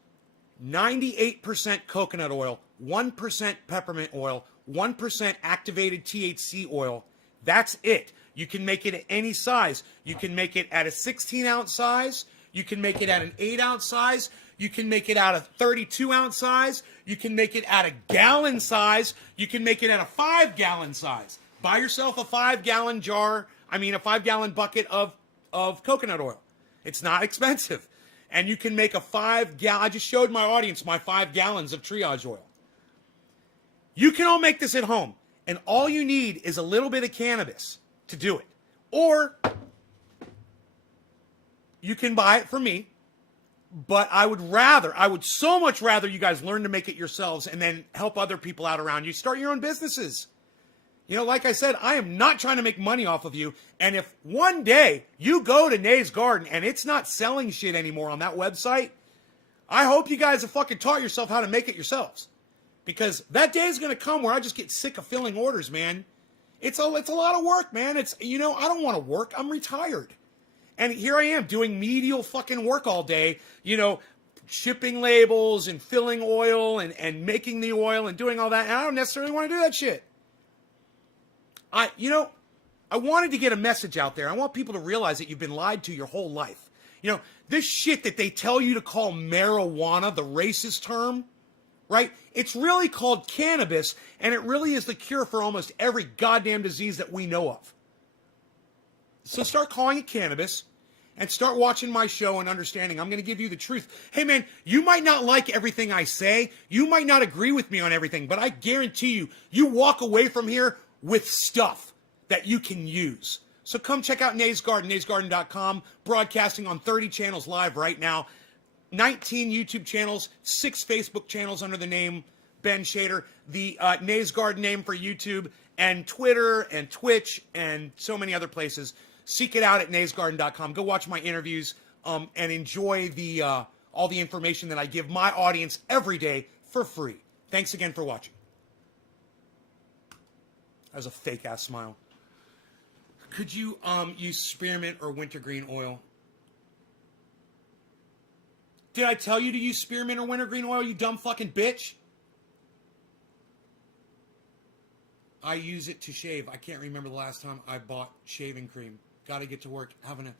98% coconut oil, 1% peppermint oil, 1% activated THC oil. That's it. You can make it at any size. You can make it at a 16-ounce size. You can make it at an 8-ounce size. You can make it at a 32-ounce size. You can make it at a gallon size. You can make it at a 5-gallon size. Buy yourself a 5-gallon a 5-gallon bucket of coconut oil. It's not expensive. And you can make a 5-gallon, I just showed my audience my 5 gallons of triage oil. You can all make this at home. And all you need is a little bit of cannabis to do it. Or you can buy it from me. But I would so much rather you guys learn to make it yourselves and then help other people out around you. Start your own businesses. You know, like I said, I am not trying to make money off of you. And if one day you go to Nay's Garden and it's not selling shit anymore on that website, I hope you guys have fucking taught yourself how to make it yourselves. Because that day is going to come where I just get sick of filling orders, man. It's a lot of work, man. I don't want to work. I'm retired. And here I am doing medial fucking work all day, shipping labels and filling oil and making the oil and doing all that. And I don't necessarily want to do that shit. I wanted to get a message out there. I want people to realize that you've been lied to your whole life. This shit that they tell you to call marijuana, the racist term, right? It's really called cannabis, and it really is the cure for almost every goddamn disease that we know of. So start calling it cannabis and start watching my show and understanding. I'm going to give you the truth. Hey, man, you might not like everything I say. You might not agree with me on everything, but I guarantee you walk away from here with stuff that you can use. So come check out Nay's Garden, naysgarden.com, broadcasting on 30 channels live right now, 19 YouTube channels, 6 Facebook channels under the name Ben Shader, the Nay's Garden name for YouTube, and Twitter and Twitch and so many other places. Seek it out at naysgarden.com. Go watch my interviews and enjoy all the information that I give my audience every day for free. Thanks again for watching. That was a fake-ass smile. Could you use spearmint or wintergreen oil? Did I tell you to use spearmint or wintergreen oil, you dumb fucking bitch? I use it to shave. I can't remember the last time I bought shaving cream. Gotta get to work having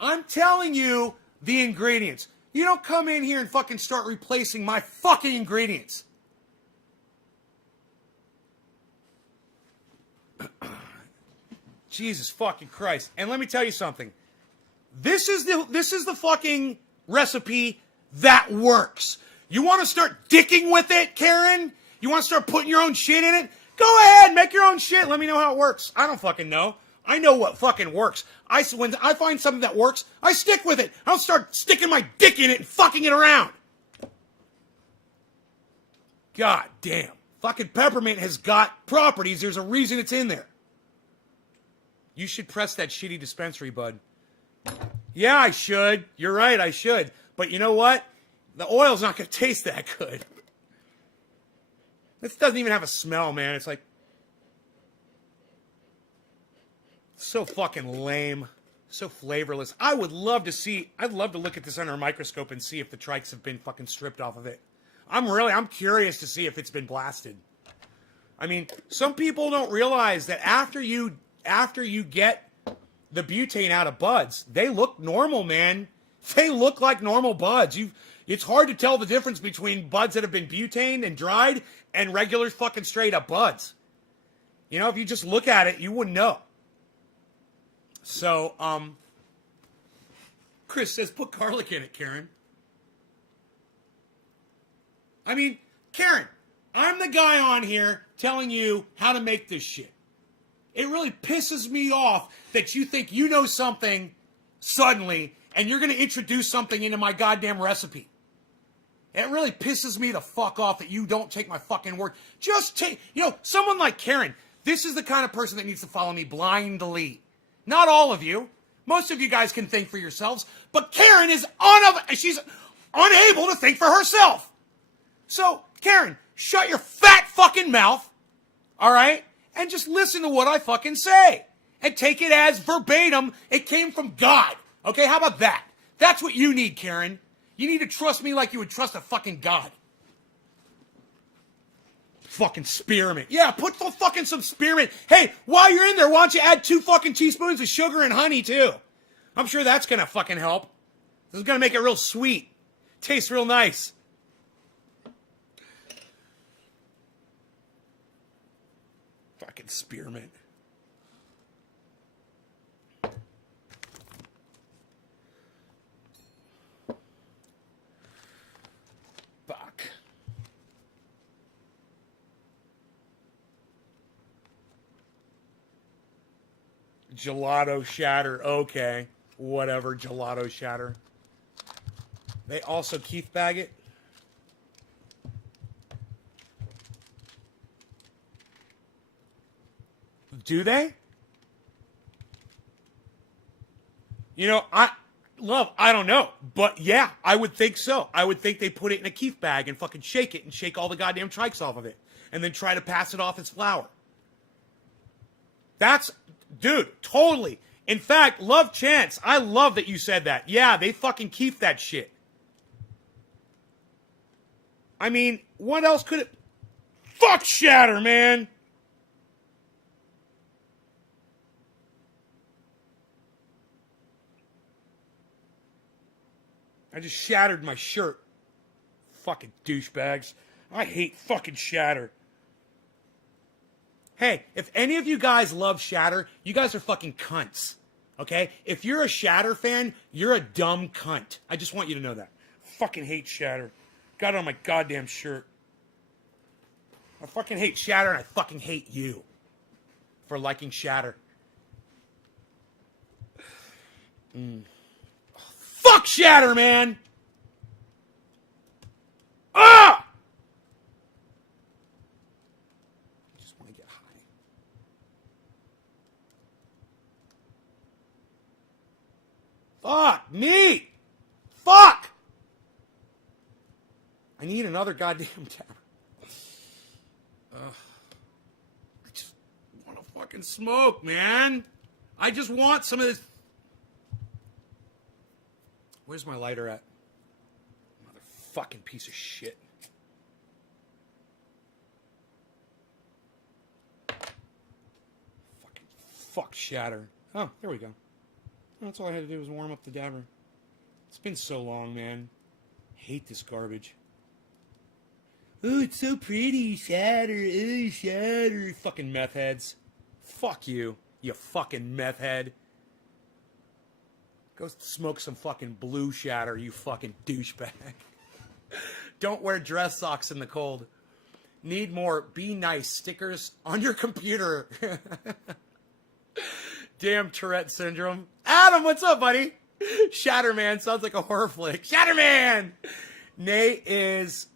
I'm telling you the ingredients. You don't come in here and fucking start replacing my fucking ingredients. Jesus fucking Christ. And let me tell you something. This is the fucking recipe that works. You want to start dicking with it, Karen? You want to start putting your own shit in it? Go ahead, make your own shit. Let me know how it works. I don't fucking know. I know what fucking works. When I find something that works, I stick with it. I don't start sticking my dick in it and fucking it around. God damn. Fucking peppermint has got properties. There's a reason it's in there. You should press that shitty dispensary, bud. Yeah, I should. You're right, I should. But you know what? The oil's not going to taste that good. This doesn't even have a smell, man. It's like... so fucking lame. So flavorless. I'd love to look at this under a microscope and see if the trikes have been fucking stripped off of it. I'm curious to see if it's been blasted. I mean, some people don't realize that after you get the butane out of buds, they look normal, man. They look like normal buds. It's hard to tell the difference between buds that have been butaned and dried and regular fucking straight up buds. If you just look at it, you wouldn't know. So, Chris says, put garlic in it, Karen. I mean, Karen, I'm the guy on here telling you how to make this shit. It really pisses me off that you think you know something suddenly and you're going to introduce something into my goddamn recipe. It really pisses me the fuck off that you don't take my fucking word. Just take, someone like Karen, this is the kind of person that needs to follow me blindly. Not all of you. Most of you guys can think for yourselves, but Karen is she's unable to think for herself. So, Karen, shut your fat fucking mouth, all right? And just listen to what I fucking say. And take it as verbatim. It came from God. Okay, how about that? That's what you need, Karen. You need to trust me like you would trust a fucking God. Fucking spearmint. Yeah, put some spearmint. Hey, while you're in there, why don't you add 2 fucking teaspoons of sugar and honey, too? I'm sure that's gonna fucking help. This is gonna make it real sweet. Tastes real nice. Fucking spearmint. Fuck. Gelato shatter. Okay. Whatever. Gelato shatter. They also Keith bag it. Do they? You know, I don't know. But yeah, I would think so. I would think they put it in a keef bag and fucking shake it and shake all the goddamn trikes off of it. And then try to pass it off as flour. That's, dude, totally. In fact, Love Chance, I love that you said that. Yeah, they fucking keef that shit. I mean, what else could it... Fuck shatter, man! I just shattered my shirt. Fucking douchebags. I hate fucking shatter. Hey, if any of you guys love shatter, you guys are fucking cunts. Okay? If you're a shatter fan, you're a dumb cunt. I just want you to know that. Fucking hate shatter. Got it on my goddamn shirt. I fucking hate shatter and I fucking hate you for liking shatter. Fuck shatter, man! Ah! I just want to get high. Fuck me! Fuck! I need another goddamn tablet. I just want to fucking smoke, man. I just want some of this. Where's my lighter at? Motherfucking piece of shit. Fucking fuck shatter. Oh, there we go. That's all I had to do was warm up the dabber. It's been so long, man. Hate this garbage. Oh, it's so pretty. Shatter. Oh, shatter. Fucking meth heads. Fuck you, you fucking meth head. Go smoke some fucking blue shatter, you fucking douchebag. Don't wear dress socks in the cold. Need more be nice stickers on your computer. Damn Tourette syndrome. Adam, what's up, buddy? Shatterman sounds like a horror flick. Shatterman! Nay is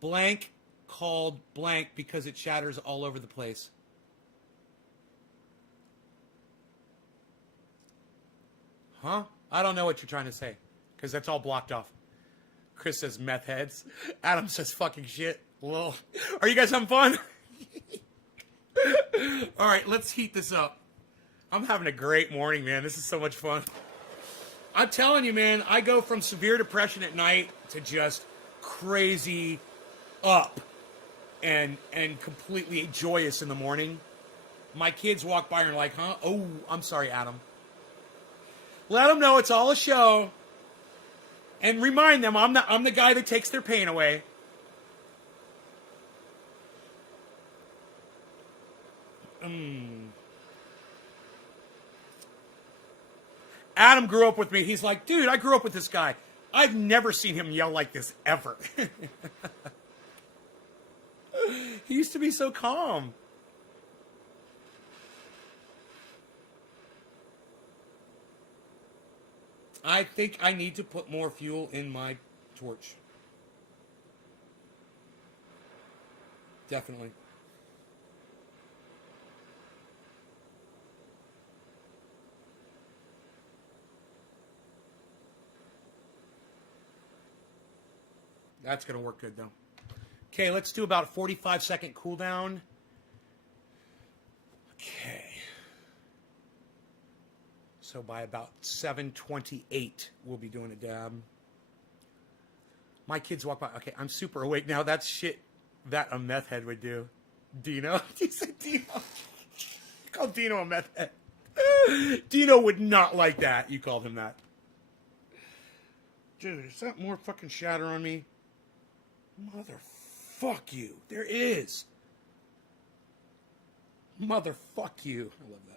blank called blank because it shatters all over the place. Huh? I don't know what you're trying to say, because that's all blocked off. Chris says meth heads. Adam says fucking shit. Lol. Are you guys having fun? All right, let's heat this up. I'm having a great morning, man. This is so much fun. I'm telling you, man, I go from severe depression at night to just crazy up and completely joyous in the morning. My kids walk by and are like, huh? Oh, I'm sorry, Adam. Let them know it's all a show. And remind them I'm the guy that takes their pain away. Adam grew up with me. He's like, dude, I grew up with this guy. I've never seen him yell like this ever. He used to be so calm. I think I need to put more fuel in my torch. Definitely. That's going to work good, though. Okay, let's do about a 45-second cooldown. Okay. So by about 7:28, we'll be doing a dab. My kids walk by. Okay, I'm super awake now. That's shit that a meth head would do. Dino? You said Dino. You called Dino a meth head. Dino would not like that. You called him that. Dude, is that more fucking shatter on me? Motherfuck you. There is. Motherfuck you. I love that.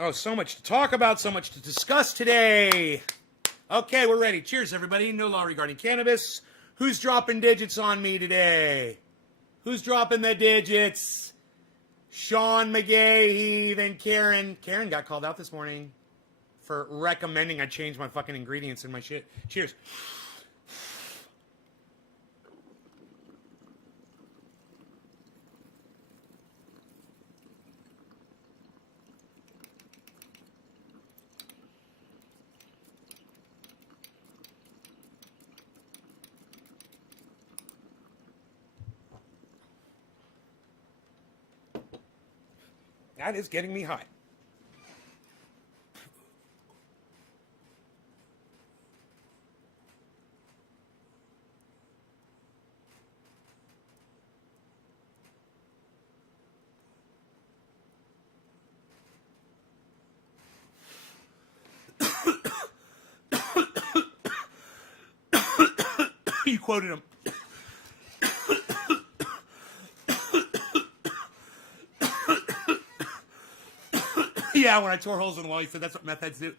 Oh, so much to talk about, so much to discuss today. Okay, we're ready. Cheers, everybody. No law regarding cannabis. Who's dropping digits on me today? Who's dropping the digits? Sean McGahee, then Karen. Karen got called out this morning for recommending I change my fucking ingredients in my shit. Cheers. That is getting me high. You quoted him. Yeah, when I tore holes in the wall, he said that's what meth heads do.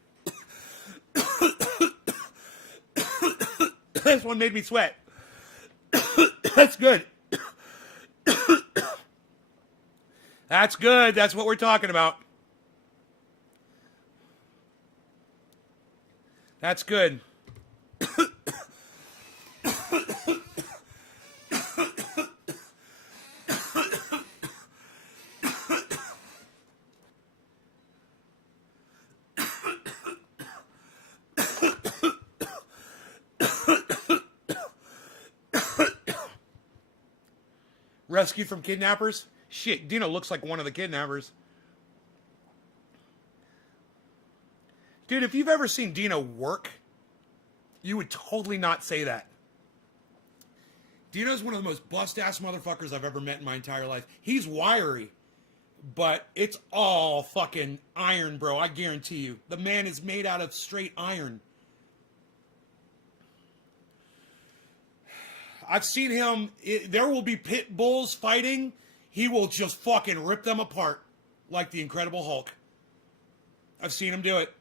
This one made me sweat. That's good. That's good. That's what we're talking about. That's good. Rescued from kidnappers? Shit, Dino looks like one of the kidnappers. Dude, if you've ever seen Dino work, you would totally not say that. Dino's one of the most bust-ass motherfuckers I've ever met in my entire life. He's wiry, but it's all fucking iron, bro. I guarantee you. The man is made out of straight iron. I've seen him. There will be pit bulls fighting. He will just fucking rip them apart like the Incredible Hulk. I've seen him do it.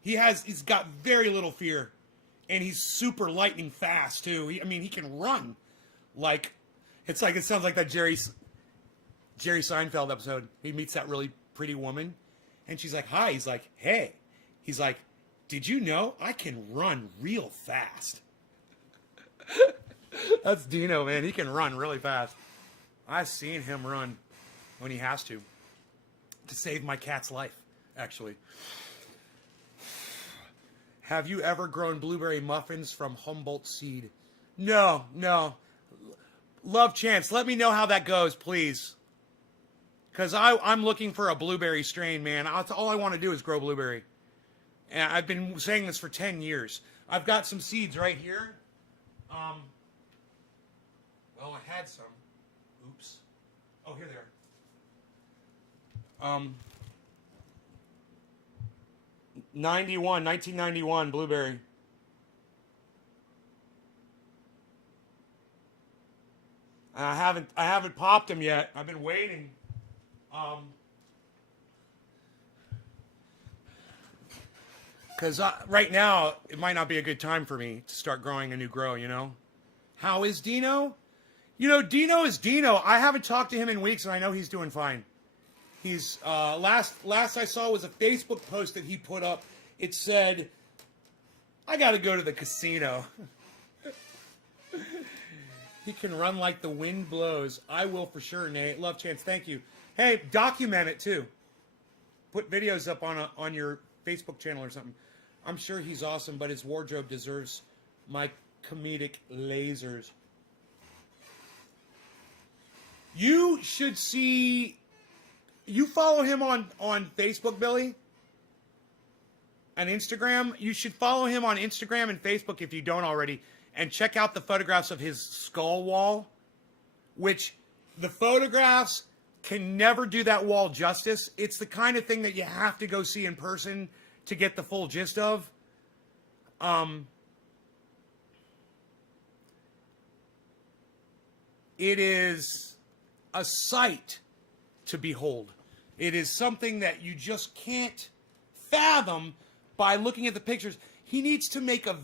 He's got very little fear. And he's super lightning fast, too. He can run. It sounds like that Jerry Seinfeld episode. He meets that really pretty woman. And she's like, hi. He's like, hey. He's like, did you know I can run real fast? That's Dino, man. He can run really fast. I've seen him run when he has to save my cat's life, actually. Have you ever grown blueberry muffins from Humboldt seed? No. Love Chance, let me know how that goes, please. Because I'm looking for a blueberry strain, man. All I want to do is grow blueberry. And I've been saying this for 10 years. I've got some seeds right here. Well, I had some. Oops. Oh, here they are. 1991 blueberry. I haven't popped them yet. I've been waiting. Because right now, it might not be a good time for me to start growing a new grow, you know? How is Dino? You know, Dino is Dino. I haven't talked to him in weeks, and I know he's doing fine. He's, last I saw was a Facebook post that he put up. It said, I gotta go to the casino. He can run like the wind blows. I will for sure, Nate. Love Chance, thank you. Hey, document it too. Put videos up on your Facebook channel or something. I'm sure he's awesome, but his wardrobe deserves my comedic lasers. You should see... You follow him on Facebook, Billy? And Instagram? You should follow him on Instagram and Facebook if you don't already. And check out the photographs of his skull wall. Which, the photographs can never do that wall justice. It's the kind of thing that you have to go see in person to get the full gist of. It is a sight to behold. It is something that you just can't fathom by looking at the pictures. He needs to make a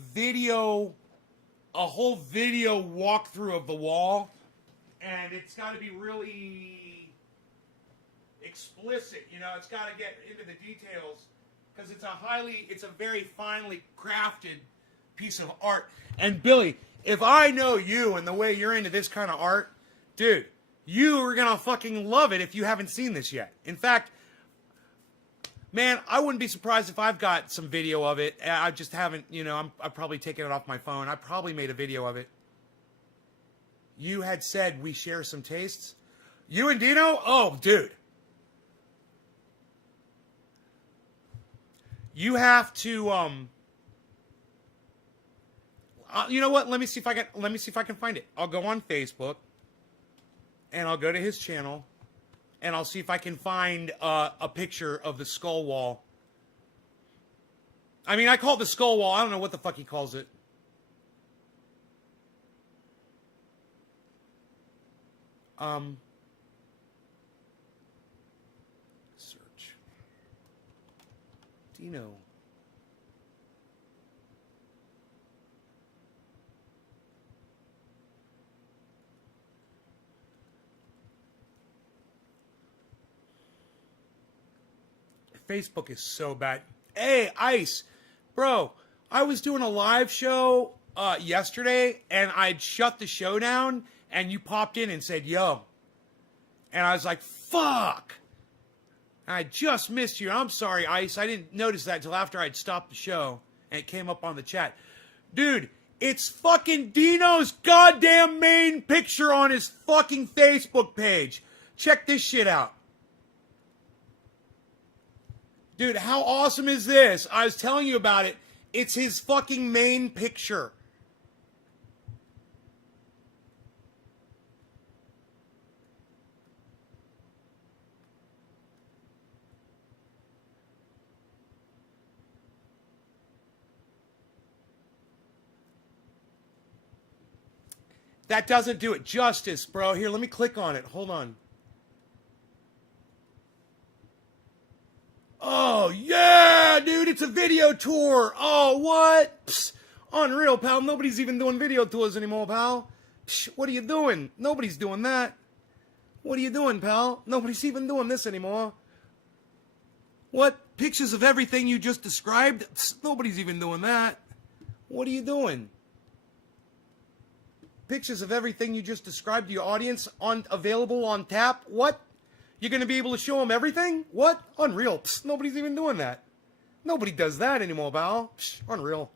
whole video walkthrough of the wall, and it's got to be really explicit, you know. It's got to get into the details, because it's a very finely crafted piece of art. And Billy, if I know you and the way you're into this kind of art, dude, you are going to fucking love it if you haven't seen this yet. In fact, man, I wouldn't be surprised if I've got some video of it. I just haven't, you know, I've probably taken it off my phone. I probably made a video of it. You had said we share some tastes. You and Dino? Oh, dude. You have to you know what? Let me see if I can find it. I'll go on Facebook and I'll go to his channel and I'll see if I can find a picture of the skull wall. I mean, I call it the skull wall. I don't know what the fuck he calls it. Search. Dino. Facebook is so bad. Hey, Ice. Bro, I was doing a live show yesterday, and I'd shut the show down, and you popped in and said, yo. And I was like, fuck. I just missed you. I'm sorry, Ice. I didn't notice that until after I'd stopped the show, and it came up on the chat. Dude, it's fucking Dino's goddamn main picture on his fucking Facebook page. Check this shit out. Dude, how awesome is this? I was telling you about it. It's his fucking main picture. That doesn't do it justice, bro. Here, let me click on it. Hold on. Oh, yeah, dude, it's a video tour. Oh, what? Psst, unreal, pal. Nobody's even doing video tours anymore, pal. Psst, what are you doing? Nobody's doing that. What are you doing, pal? Nobody's even doing this anymore. What? Pictures of everything you just described? Psst, nobody's even doing that. What are you doing? Pictures of everything you just described to your audience available on tap? What? You're going to be able to show them everything? What? Unreal. Psst, nobody's even doing that. Nobody does that anymore, pal. Psst, unreal.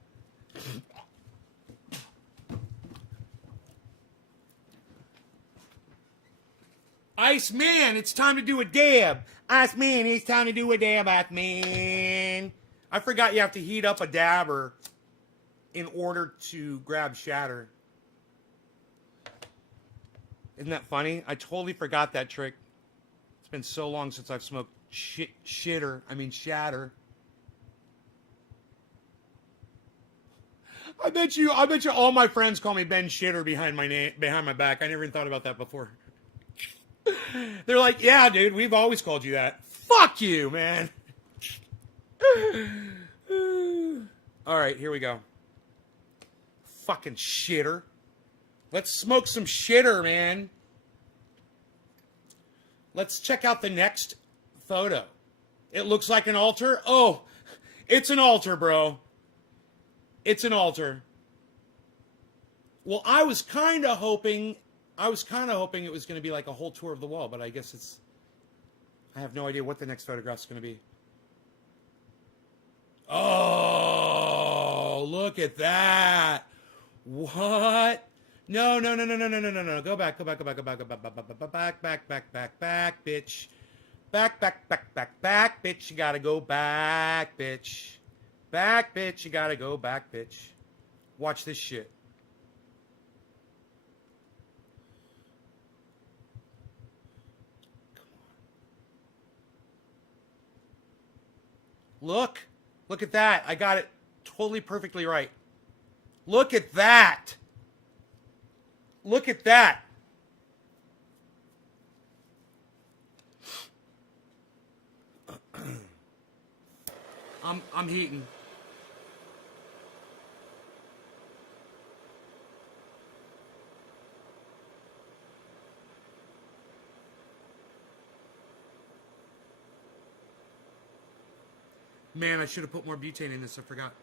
Iceman, it's time to do a dab. Iceman, it's time to do a dab, Iceman. I forgot you have to heat up a dabber in order to grab shatter. Isn't that funny? I totally forgot that trick. It's been so long since I've smoked shatter. I bet you all my friends call me Ben Shitter behind my back. I never even thought about that before. They're like, yeah, dude, we've always called you that. Fuck you, man. All right, here we go. Fucking shitter. Let's smoke some shitter, man. Let's check out the next photo. It looks like an altar. Oh, it's an altar, bro. It's an altar. Well, I was kind of hoping it was going to be like a whole tour of the wall, but I guess I have no idea what the next photograph's going to be. Oh, look at that. What? No. Go back, bitch. Back, bitch. You gotta go back, bitch. Back, bitch. You gotta go back, bitch. Watch this shit. Look at that. I got it totally perfectly right. Look at that. Look at that. I'm heating. Man, I should have put more butane in this. I forgot.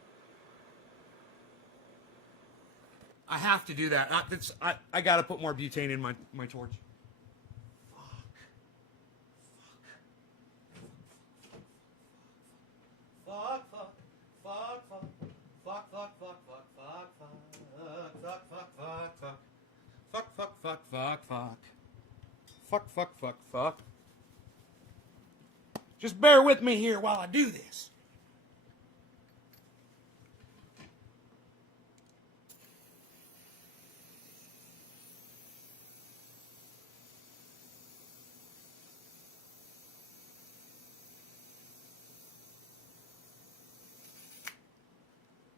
I have to do that. I got to put more butane in my torch. Fuck. Just bear with me here while I do this.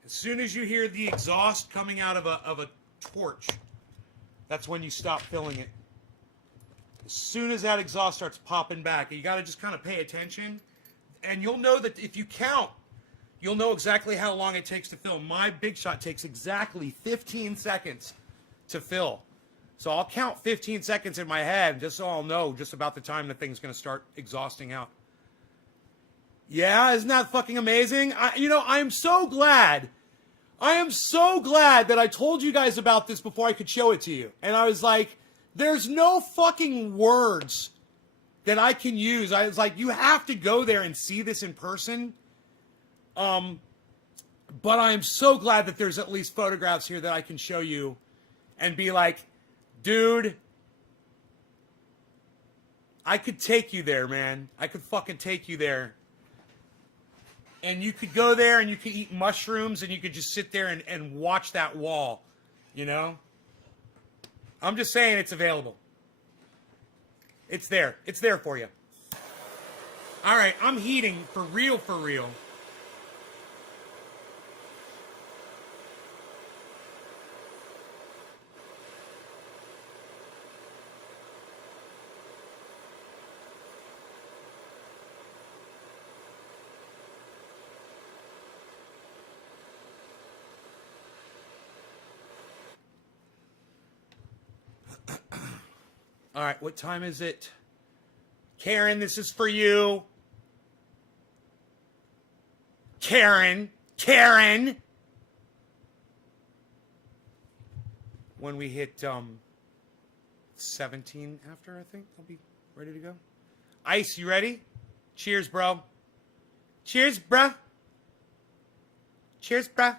As soon as you hear the exhaust coming out of a torch, that's when you stop filling it. As soon as that exhaust starts popping back, you got to just kind of pay attention. And you'll know that if you count, you'll know exactly how long it takes to fill. My Big Shot takes exactly 15 seconds to fill. So I'll count 15 seconds in my head just so I'll know just about the time the thing's going to start exhausting out. Yeah, isn't that fucking amazing? I'm so glad. I am so glad that I told you guys about this before I could show it to you. And I was like, there's no fucking words that I can use. I was like, you have to go there and see this in person. But I am so glad that there's at least photographs here that I can show you and be like, dude, I could take you there, man. I could fucking take you there. And you could go there and you could eat mushrooms and you could just sit there and watch that wall, you know? I'm just saying it's available. It's there. It's there for you. All right, I'm heating for real, for real. All right, what time is it? Karen, this is for you. Karen. When we hit 17 after, I think, I'll be ready to go. Ice, you ready? Cheers, bro. Cheers, bruh. Cheers, bruh.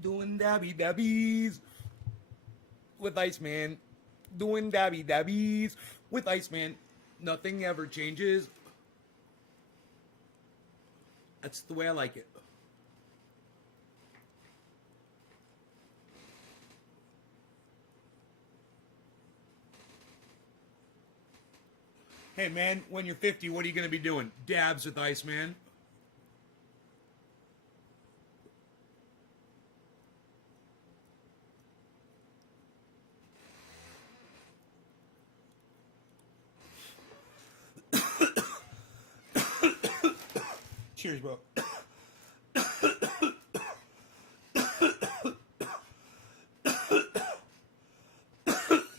Doing dabby dabbies with Iceman. Doing dabby dabbies with Iceman. Nothing ever changes. That's the way I like it. Hey man, when you're 50, what are you going to be doing? Dabs with Iceman. Cheers, bro.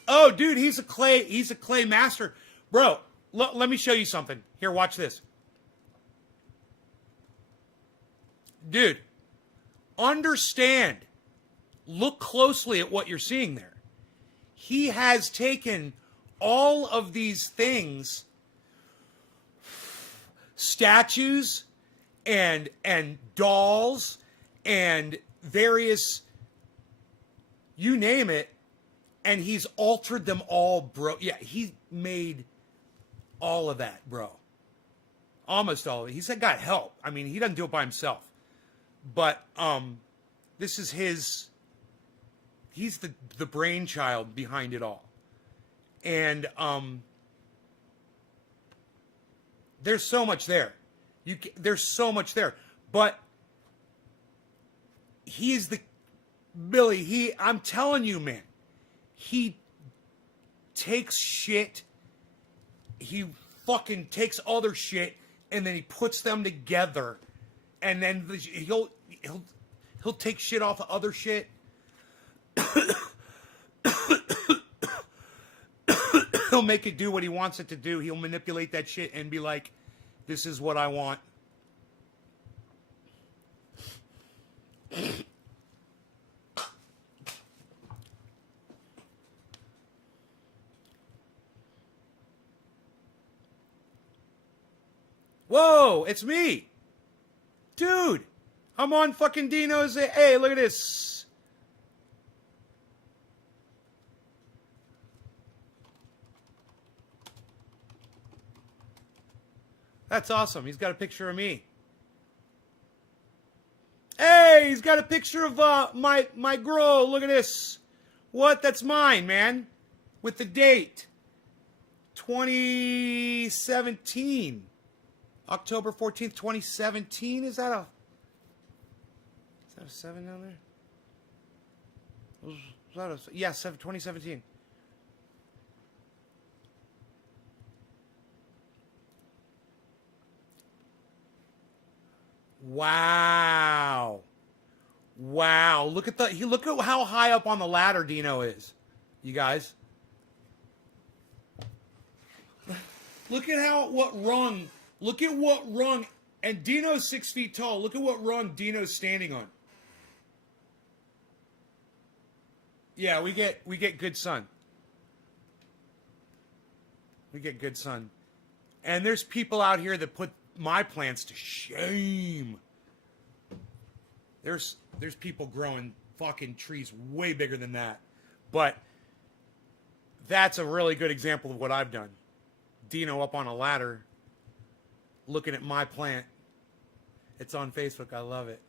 Oh, dude, he's a clay master. Bro, let me show you something. Here, watch this. Dude, understand. Look closely at what you're seeing there. He has taken all of these things, statues and dolls and various, you name it, and he's altered them all, bro. Yeah, he made all of that, bro. Almost all of it. He's got help. I mean, he doesn't do it by himself. But this is he's the brainchild behind it all. And there's so much there. There's so much there. But he is Billy, I'm telling you, man, he takes shit, he fucking takes other shit, and then he puts them together, and then he'll take shit off of other shit. He'll make it do what he wants it to do. He'll manipulate that shit and be like, this is what I want. Whoa, it's me. Dude, I'm on fucking Dino's. Hey, look at this. That's awesome. He's got a picture of me. Hey, he's got a picture of my grow. Look at this. What? That's mine, man. With the date. 2017. October 14th, 2017. Is that a 7 down there? Is that a, yeah, 2017. Wow. Wow. Look at how high up on the ladder Dino is. You guys. Look at what rung. Look at what rung. And Dino's 6 feet tall. Look at what rung Dino's standing on. Yeah, we get good sun. We get good sun. And there's people out here that put my plants to shame. There's people growing fucking trees way bigger than that. But that's a really good example of what I've done. Dino up on a ladder looking at my plant. It's on Facebook. I love it.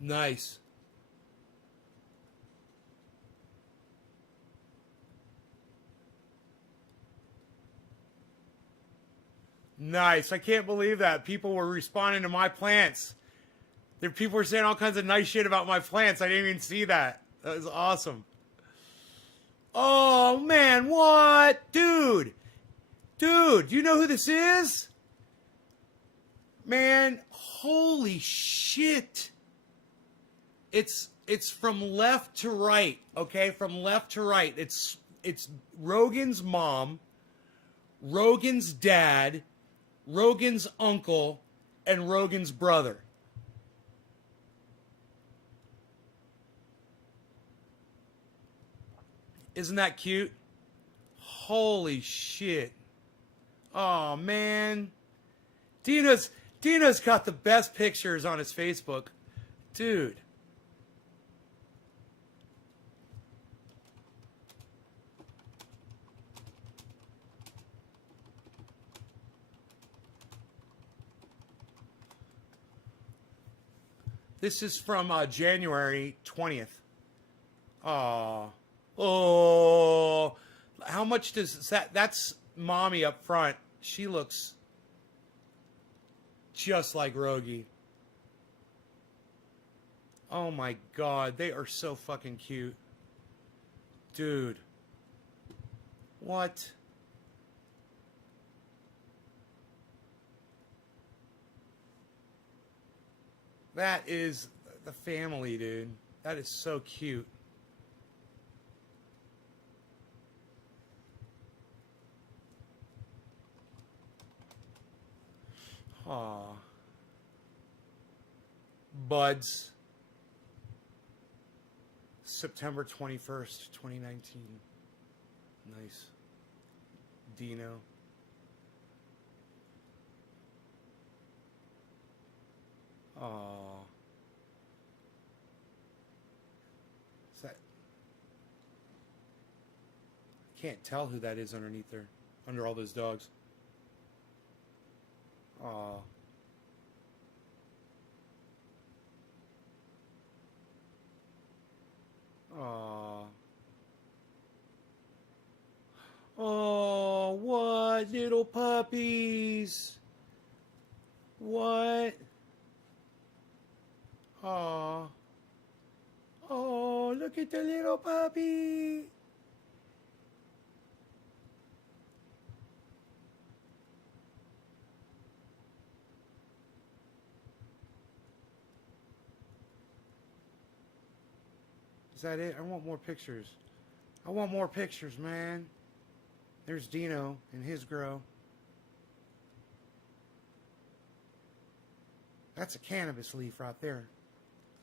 Nice. Nice. I can't believe that. People were responding to my plants. People were saying all kinds of nice shit about my plants. I didn't even see that. That was awesome. Oh, man. What? Dude. Dude, do you know who this is? Man, holy shit. It's from left to right, okay? From left to right. It's Rogan's mom, Rogan's dad, Rogan's uncle, and Rogan's brother. Isn't that cute? Holy shit. Oh, man. Dino's got the best pictures on his Facebook. Dude. This is from January 20th. Oh. Oh. How much does that... That's mommy up front. She looks just like Rogie. Oh my God. They are so fucking cute. Dude. What? That is the family, dude. That is so cute. Aw. Buds. September 21st, 2019. Nice. Dino. Oh, is that? Can't tell who that is underneath there, under all those dogs. Oh. Oh. Oh, what little puppies? What? Oh, oh, look at the little puppy. Is that it? I want more pictures. I want more pictures, man. There's Dino and his grow. That's a cannabis leaf right there.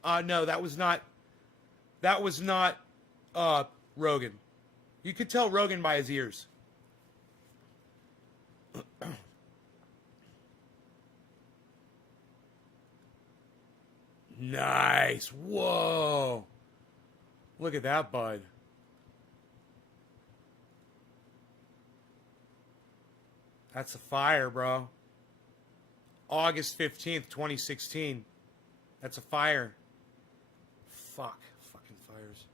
No, that was not Rogan. You could tell Rogan by his ears. Nice. Whoa. Look at that bud. That's a fire, bro. August 15th, 2016. That's a fire. Fuck. Fucking fires.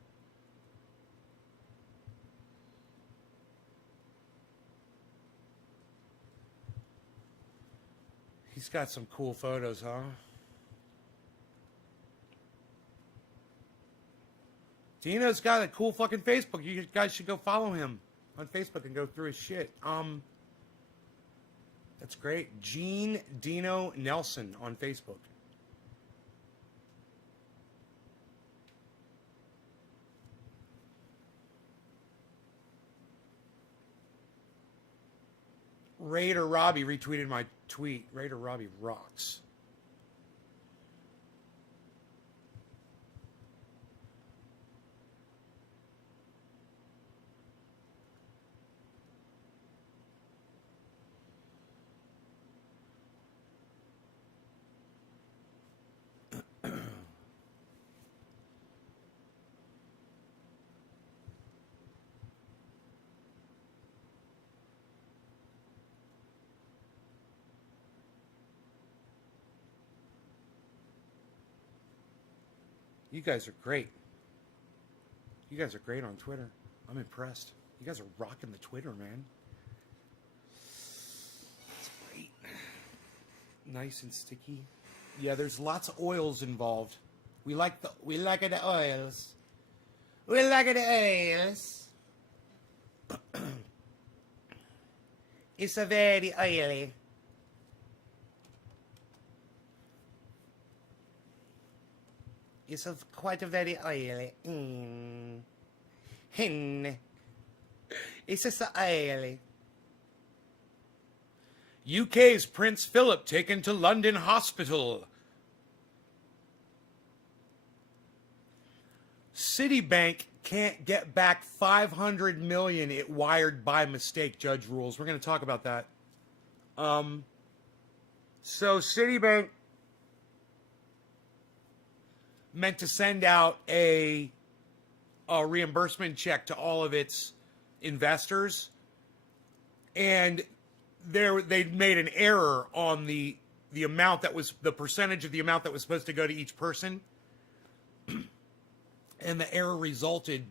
He's got some cool photos, huh? Dino's got a cool fucking Facebook. You guys should go follow him on Facebook and go through his shit. That's great. Gene Dino Nelson on Facebook. Raider Robbie retweeted my tweet. Raider Robbie rocks. You guys are great. You guys are great on Twitter. I'm impressed. You guys are rocking the Twitter, man. That's great. Nice and sticky. Yeah, there's lots of oils involved. We like the oils. We like the oils. It's a very oily. It's quite a very oily. It's just oily. UK's Prince Philip taken to London hospital. Citibank can't get back $500 million it wired by mistake, judge rules. We're going to talk about that. So Citibank meant to send out a reimbursement check to all of its investors, and they'd made an error on the amount that was the percentage of the amount that was supposed to go to each person, and the error resulted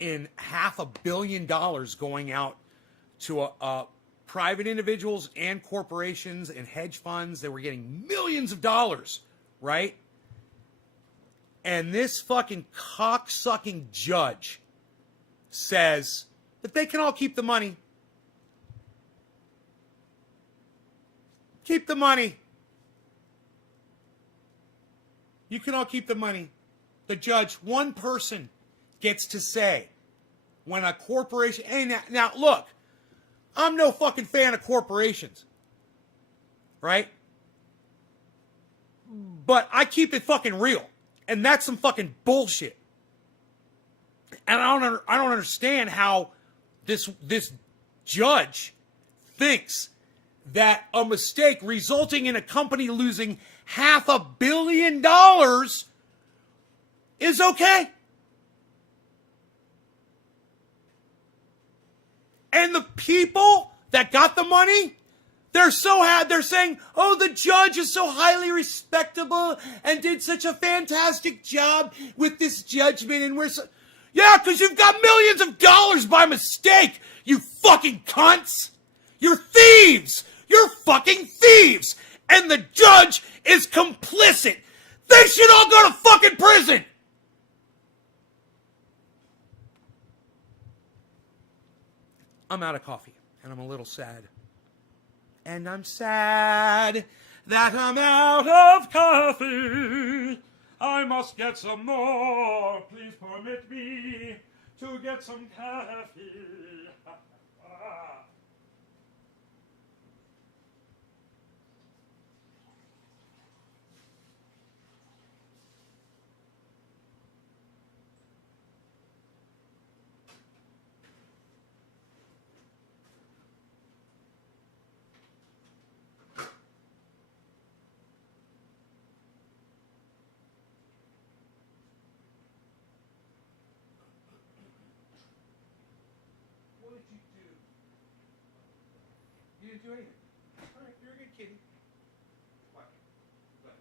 in $500 million going out to private individuals and corporations and hedge funds. They were getting millions of dollars, right? And this fucking cocksucking judge says that they can all keep the money. Keep the money. You can all keep the money. The judge, one person, gets to say when a corporation... Hey, now look, I'm no fucking fan of corporations. Right? But I keep it fucking real. And that's some fucking bullshit. And I don't understand how this judge thinks that a mistake resulting in a company losing $500 million is okay. And the people that got the money, they're saying, oh, the judge is so highly respectable and did such a fantastic job with this judgment. And yeah, because you've got millions of dollars by mistake, you fucking cunts. You're thieves. You're fucking thieves. And the judge is complicit. They should all go to fucking prison. I'm out of coffee, and I'm a little sad. And I'm sad that I'm out of coffee. I must get some more. Please permit me to get some coffee. What did you do? You didn't do anything. All right, you're a good kitty. What? What?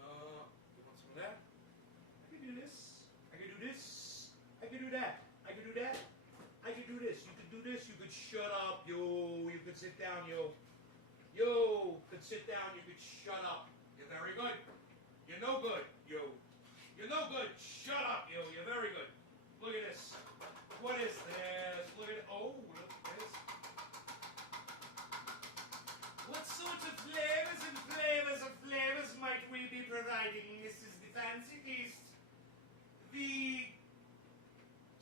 You want some of that? I can do this. I can do this. I can do that. I can do that. I can do this. You could do this. You could shut up, yo. You could sit down, yo. Yo, could sit down. You could shut up. You're very good. You're no good, yo. You're no good. Shut up, yo. You're very good. Look at this. What is this? Look at it. Oh, look at this. What sort of flavors might we be providing? This is the fancy feast. The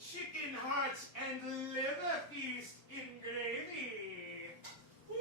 chicken hearts and liver feast in gravy. Woo!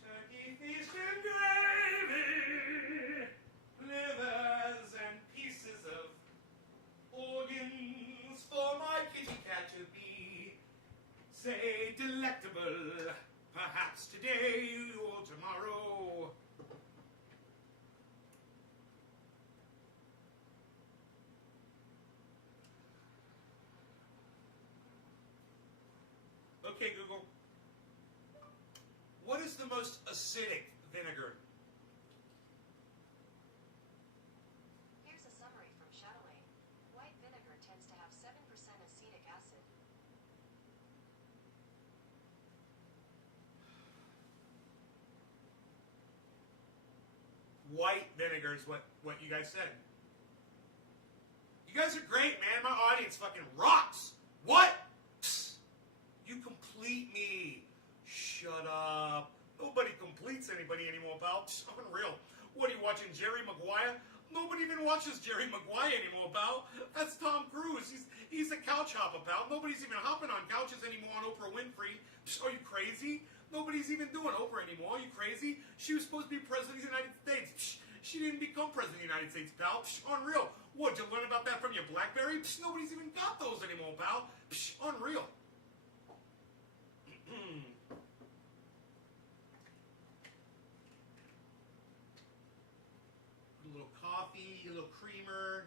Turkey feast and gravy, livers and pieces of organs for my kitty cat to be, say, delectable, perhaps today or tomorrow. Okay, Google. What is the most acidic vinegar? Here's a summary from Chatelaine. White vinegar tends to have 7% acetic acid. White vinegar is what you guys said. You guys are great, man. My audience fucking rocks. What? Psst. You complete me. Shut up. Nobody completes anybody anymore, pal. Psst, unreal. What are you watching, Jerry Maguire? Nobody even watches Jerry Maguire anymore, pal. That's Tom Cruise. He's a couch hopper, pal. Nobody's even hopping on couches anymore on Oprah Winfrey. Psst, are you crazy? Nobody's even doing Oprah anymore. Are you crazy? She was supposed to be president of the United States. Psst, she didn't become president of the United States, pal. Psst, unreal. What, did you learn about that from your BlackBerry? Psst, nobody's even got those anymore, pal. Psst, unreal. A little coffee, a little creamer,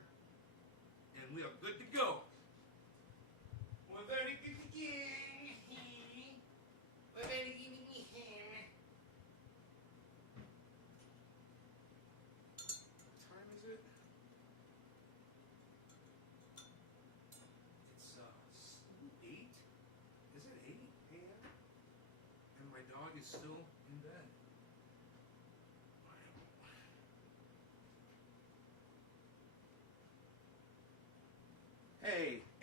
and we are good to go. We're very good to go. We're very good to go. What time is it? It's 8. Is it 8 a.m.? And my dog is still in bed.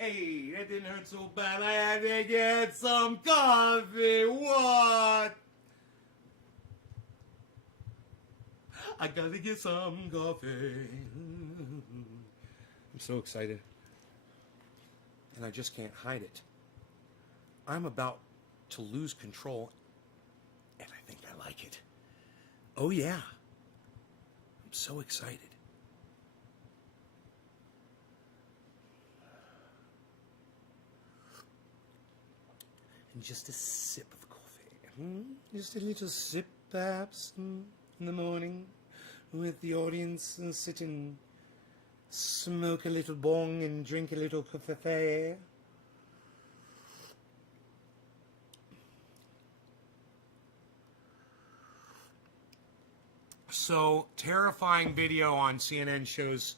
Hey, that didn't hurt so bad. I had to get some coffee. What? I gotta get some coffee. I'm so excited. And I just can't hide it. I'm about to lose control, and I think I like it. Oh, yeah. I'm so excited. And just a sip of coffee. Just a little sip, perhaps, in the morning, with the audience, and sit and smoke a little bong and drink a little coffee. So, terrifying video on CNN shows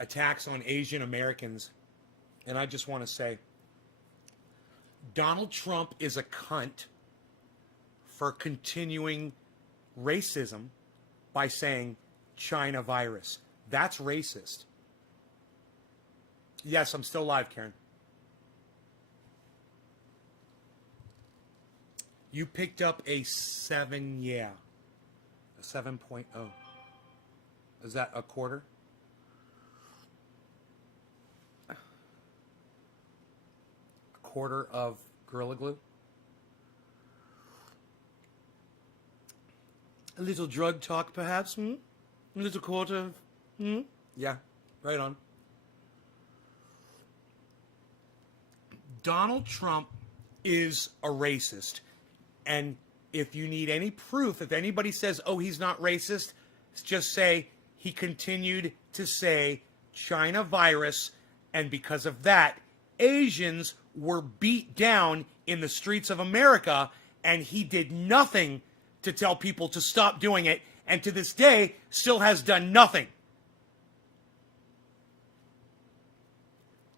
attacks on Asian Americans. And I just want to say, Donald Trump is a cunt for continuing racism by saying China virus. That's racist. Yes, I'm still live, Karen. You picked up a 7, yeah. A 7.0. Is that a quarter? A quarter of Gorilla Glue? A little drug talk, perhaps? A little quarter? Yeah, right on. Donald Trump is a racist. And if you need any proof, if anybody says, oh, he's not racist, just say he continued to say China virus, and because of that, Asians were beat down in the streets of America, and he did nothing to tell people to stop doing it, and to this day still has done nothing.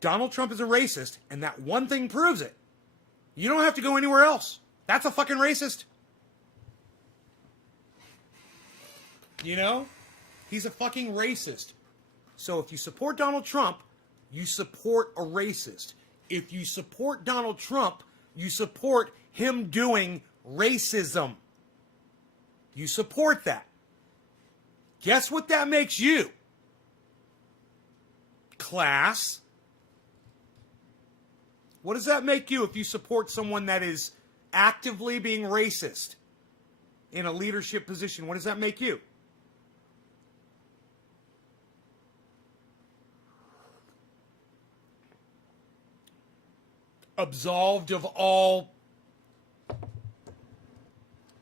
Donald Trump is a racist, and that one thing proves it. You don't have to go anywhere else. That's a fucking racist. You know? He's a fucking racist. So if you support Donald Trump, you support a racist. If you support Donald Trump, you support him doing racism. You support that. Guess what that makes you? Class. What does that make you if you support someone that is actively being racist in a leadership position? What does that make you? Absolved of all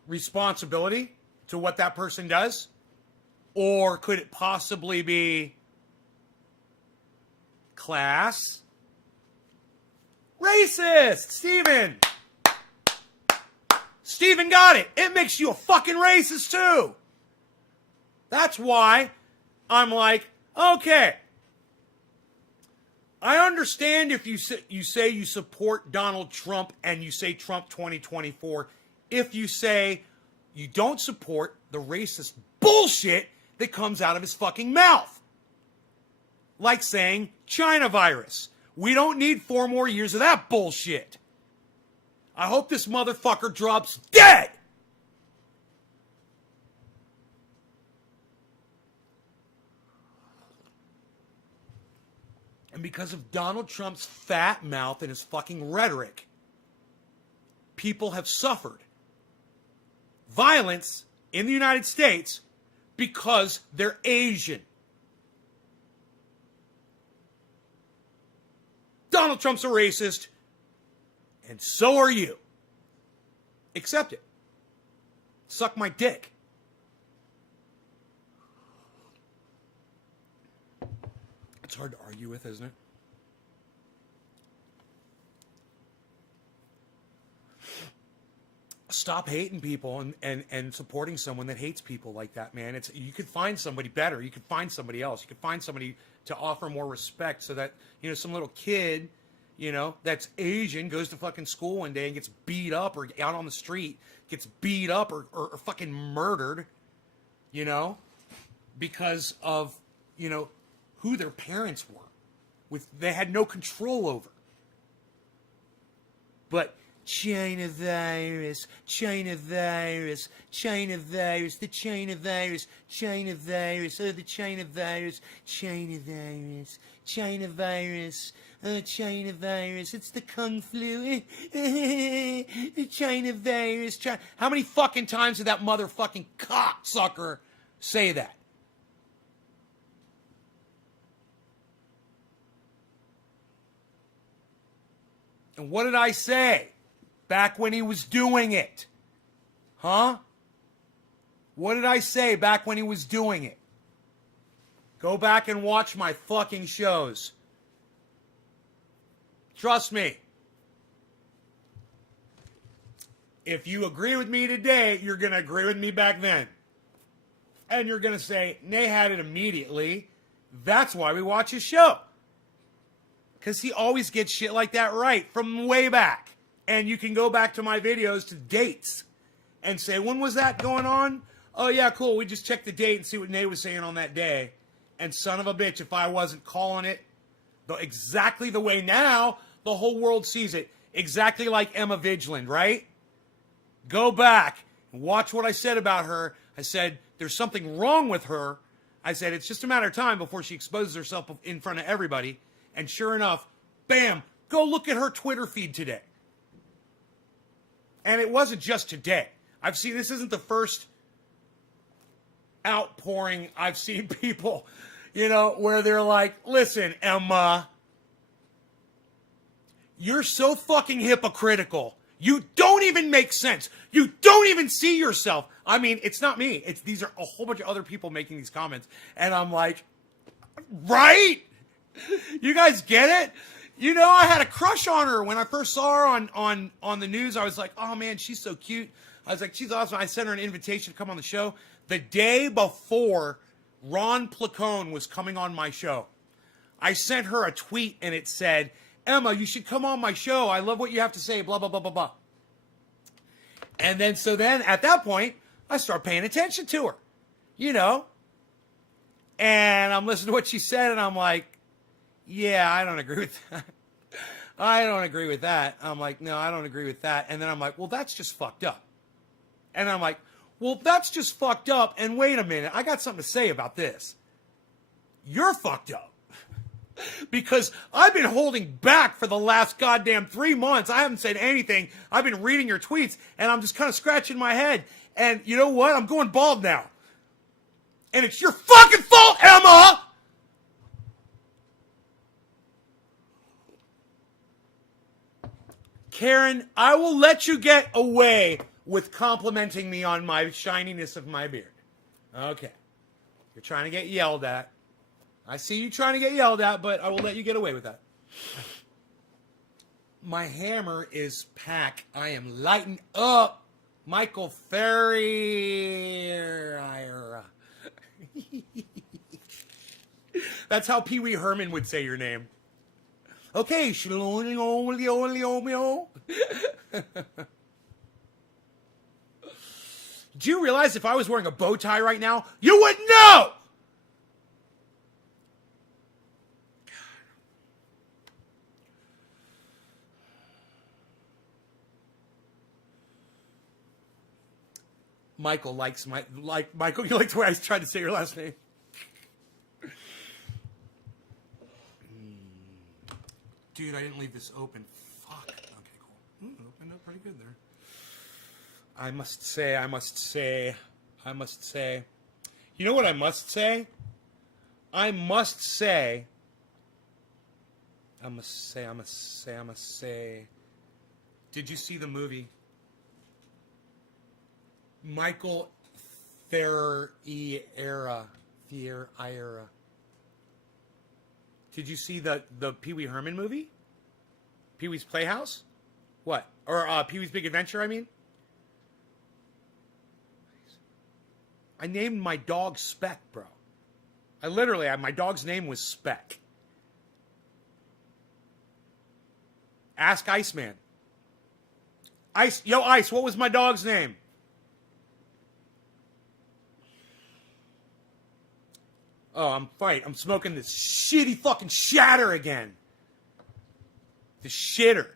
responsibility to what that person does? Or could it possibly be class? Racist! Steven got it. It makes you a fucking racist too. That's why I'm like, okay, I understand if you say you support Donald Trump and you say Trump 2024. If you say you don't support the racist bullshit that comes out of his fucking mouth. Like saying China virus. We don't need 4 more years of that bullshit. I hope this motherfucker drops dead. And because of Donald Trump's fat mouth and his fucking rhetoric, people have suffered violence in the United States because they're Asian. Donald Trump's a racist, and so are you. Accept it. Suck my dick. It's hard to argue with, isn't it? Stop hating people and supporting someone that hates people like that, man. You could find somebody better. You could find somebody else. You could find somebody to offer more respect so that, some little kid, that's Asian goes to fucking school one day and gets beat up or out on the street, gets beat up or fucking murdered, because of, who their parents were. They had no control over. But China virus, China virus, China virus, the China virus, China virus, oh, the China virus, China virus, China virus, oh, China virus, it's the Kung flu, the China virus, China. How many fucking times did that motherfucking cocksucker say that? And what did I say back when he was doing it? Huh? What did I say back when he was doing it? Go back and watch my fucking shows. Trust me. If you agree with me today, you're going to agree with me back then. And you're going to say, Nay had it immediately. That's why we watch his show. Because he always gets shit like that right from way back. And you can go back to my videos to dates and say, when was that going on? Oh, yeah, cool. We just checked the date and see what Nate was saying on that day. And son of a bitch, if I wasn't calling it exactly the way now the whole world sees it, exactly like Emma Vigeland, right? Go back and watch what I said about her. I said, there's something wrong with her. I said, it's just a matter of time before she exposes herself in front of everybody. And sure enough, bam, go look at her Twitter feed today. And it wasn't just today. I've seen, this isn't the first outpouring I've seen people, you know, where they're like, listen, Emma, you're so fucking hypocritical. You don't even make sense. You don't even see yourself. I mean, it's not me. These are a whole bunch of other people making these comments. And I'm like, right? You guys get it? You know, I had a crush on her when I first saw her on the news. I was like, oh man, she's so cute. I was like, she's awesome. I sent her an invitation to come on the show. The day before Ron Placone was coming on my show, I sent her a tweet and it said, Emma, you should come on my show. I love what you have to say, blah, blah, blah, blah, blah. And then, so then at that point, I start paying attention to her, you know, and I'm listening to what she said and I'm like, yeah, I don't agree with that. I don't agree with that. I'm like, no, I don't agree with that. And then I'm like, well, that's just fucked up. And I'm like, well, that's just fucked up. And wait a minute, I got something to say about this. You're fucked up. Because I've been holding back for the last goddamn 3 months. I haven't said anything. I've been reading your tweets, and I'm just kind of scratching my head. And you know what? I'm going bald now. And it's your fucking fault, Emma! Karen, I will let you get away with complimenting me on my shininess of my beard. Okay. You're trying to get yelled at. I see you trying to get yelled at, but I will let you get away with that. My hammer is packed. I am lighting up. Michael Ferrier. That's how Pee Wee Herman would say your name. Okay, do you realize if I was wearing a bow tie right now, you wouldn't know? Michael likes Michael, you like the way I tried to say your last name. Dude, I didn't leave this open. Fuck. Okay, cool. Opened up pretty good there. I must say. You know what I must say? I must say. Did you see the movie? Michael Ferriera. Did you see the Pee Wee Herman movie? Pee Wee's Playhouse? What? Or Pee Wee's Big Adventure, I mean? I named my dog Speck, bro. My dog's name was Speck. Ask Iceman. Ice, what was my dog's name? Oh, I'm smoking this shitty fucking shatter again. The shitter.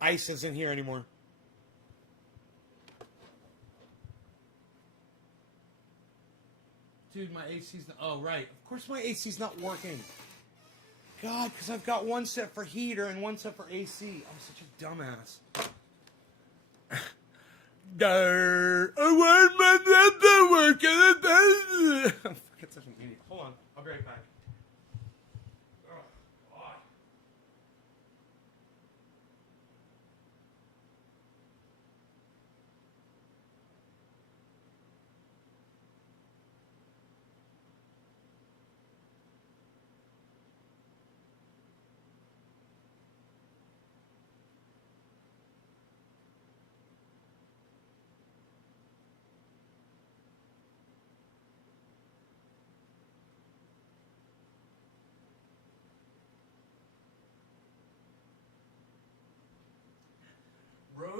Ice isn't here anymore. Dude, my AC's not... Oh, right. Of course my AC's not working. God, because I've got one set for heater and one set for AC. I'm such a dumbass. I want my set to work. I'm fucking such an idiot. Hold on. I'll be right back.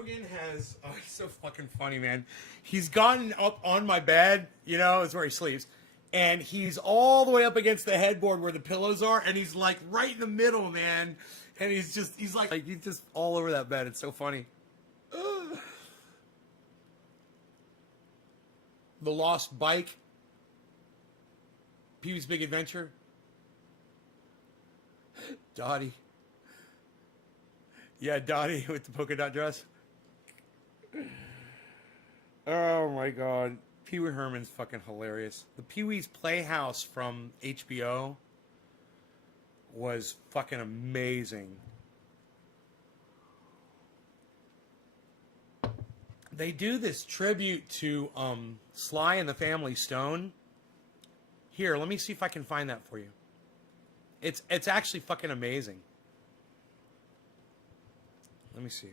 Logan has, oh, he's so fucking funny, man. He's gotten up on my bed, you know, it's where he sleeps, and he's all the way up against the headboard where the pillows are, and he's like right in the middle, man. And he's just all over that bed. It's so funny. Ugh. The Lost Bike. Pee-wee's Big Adventure. Dottie. Yeah, Dottie with the polka dot dress. Oh my god. Pee-wee Herman's fucking hilarious. The Pee-wee's Playhouse from HBO was fucking amazing. They do this tribute to Sly and the Family Stone. Here, let me see if I can find that for you. It's actually fucking amazing. Let me see.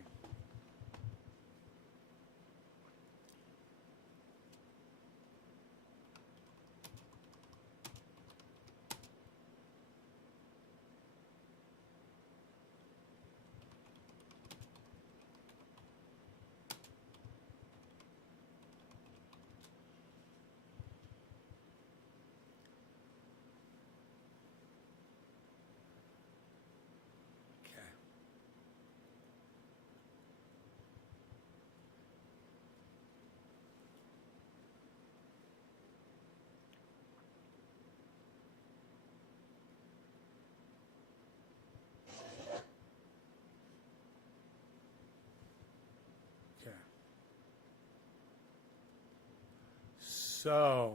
So,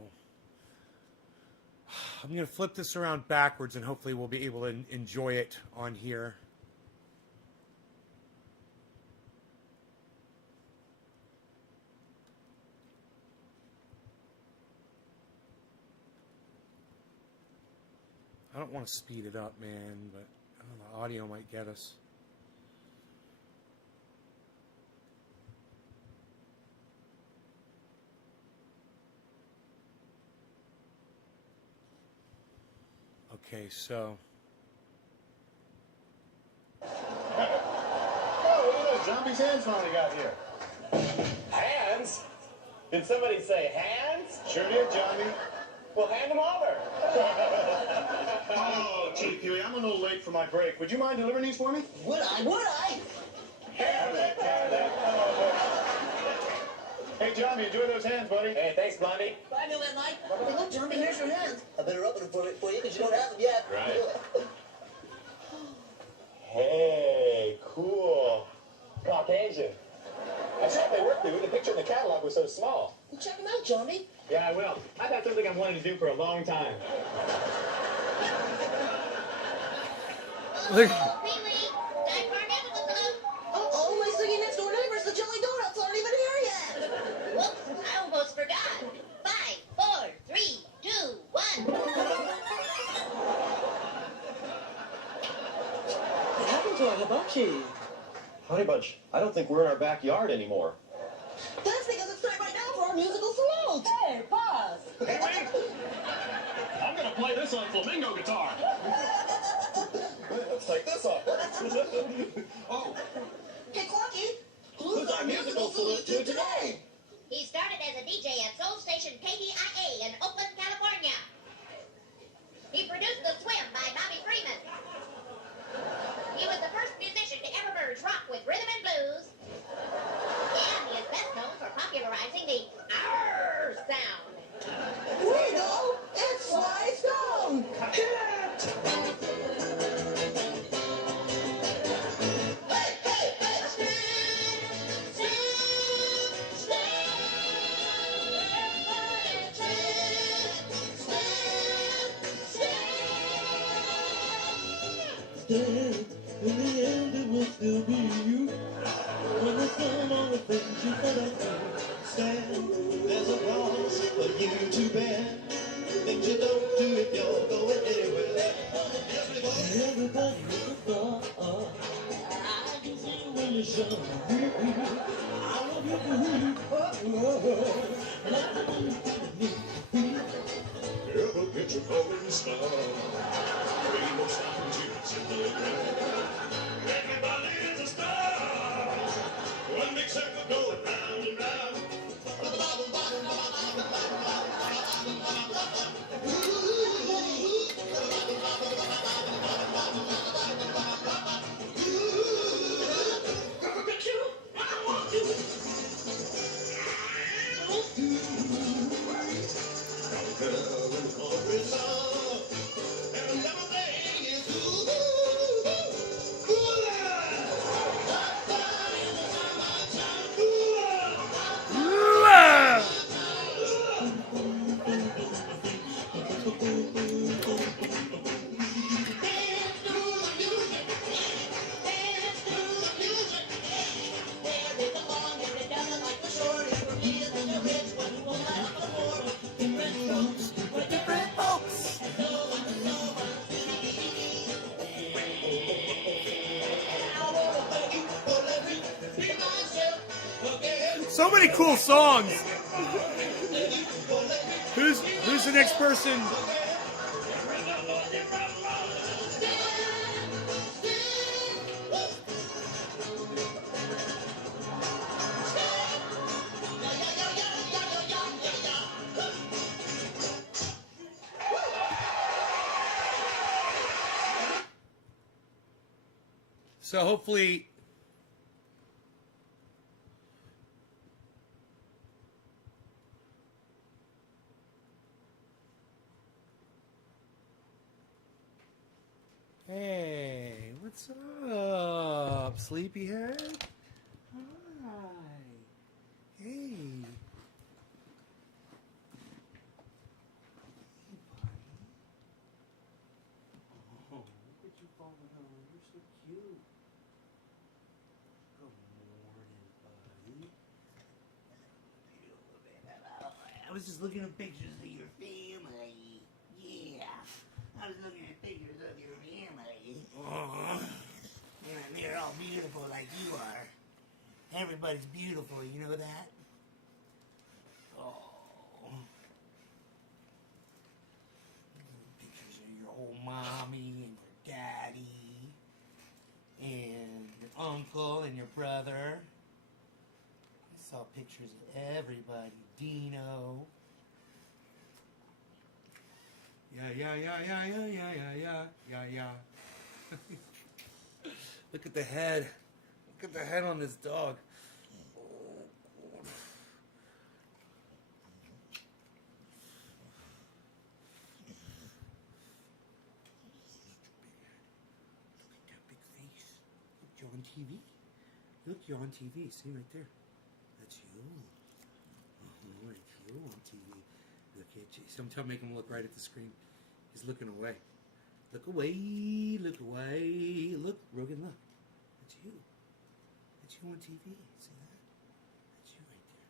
I'm going to flip this around backwards and hopefully we'll be able to enjoy it on here. I don't want to speed it up, man, but I don't know, the audio might get us. Okay, so. Oh, look at those zombies' hands finally got here. Hands? Did somebody say hands? Sure did, Johnny. Well, hand them over. Oh, gee, Huey, I'm a little late for my break. Would you mind delivering these for me? Would I? Would I? Hey, Johnny, enjoy those hands, buddy. Hey, thanks, Blondie. I knew that, Mike. Hey, look, Johnny, here's your hands. I better open them for you because you don't have them yet. Right. Hey, cool. Caucasian. I saw if they worked through. The picture in the catalog was so small. Well, check them out, Johnny. Yeah, I will. I've had something I've wanted to do for a long time. Look. Pee-wee, time for our musical club. Uh-oh, my singing next door neighbors, the Jelly Donuts, aren't even here yet. Whoops, I almost forgot. 5, 4, 3, 2, 1. What happened to our hibachi? Honey Bunch, I don't think we're in our backyard anymore. That's because it's time right now for our musical salute. Hey, pause. Hey, wait! I'm gonna play this on flamingo guitar. Let's take this off. Oh. Hey, Clucky, who's our musical salute to today? He started as a DJ at Soul Station KDIA in Oakland, California. He produced The Swim by Bobby Freeman. He was the first musician to ever merge rock with rhythm and blues. And he is best known for popularizing the R sound. We know it's Sly Stone. Hey, hey, hey. Stand, in the end it will still be you. When the sun on the things you said I could stand, there's a promise for you to bear. Things you don't do if you're going anywhere. Everybody is a thought. I can see when you show me. I love you for who you are. Let the one you need. Ever get your falling star? Ain't no stopping tears in the ground. Everybody is a star. One big So many cool songs. Who's the next person? So hopefully hey, what's up, sleepyhead? Hi. Hey. Oh, look at you falling on. You're so cute. Good morning, buddy. I was just looking at pictures of your family. Yeah. I was looking at pictures of your family. Yeah, they're all beautiful like you are. Everybody's beautiful, you know that? Oh. Pictures of your old mommy and your daddy and your uncle and your brother. I saw pictures of everybody. Dino. Yeah. Look at the head. Look at the head on this dog. You're on TV. Look, you're on TV. See right there. That's you. Oh, it's you on TV. Look at you. Sometimes make him look right at the screen. He's looking away. Look away. Look away. Look, Rogan, look. That's you. That's you on TV. See that? That's you right there.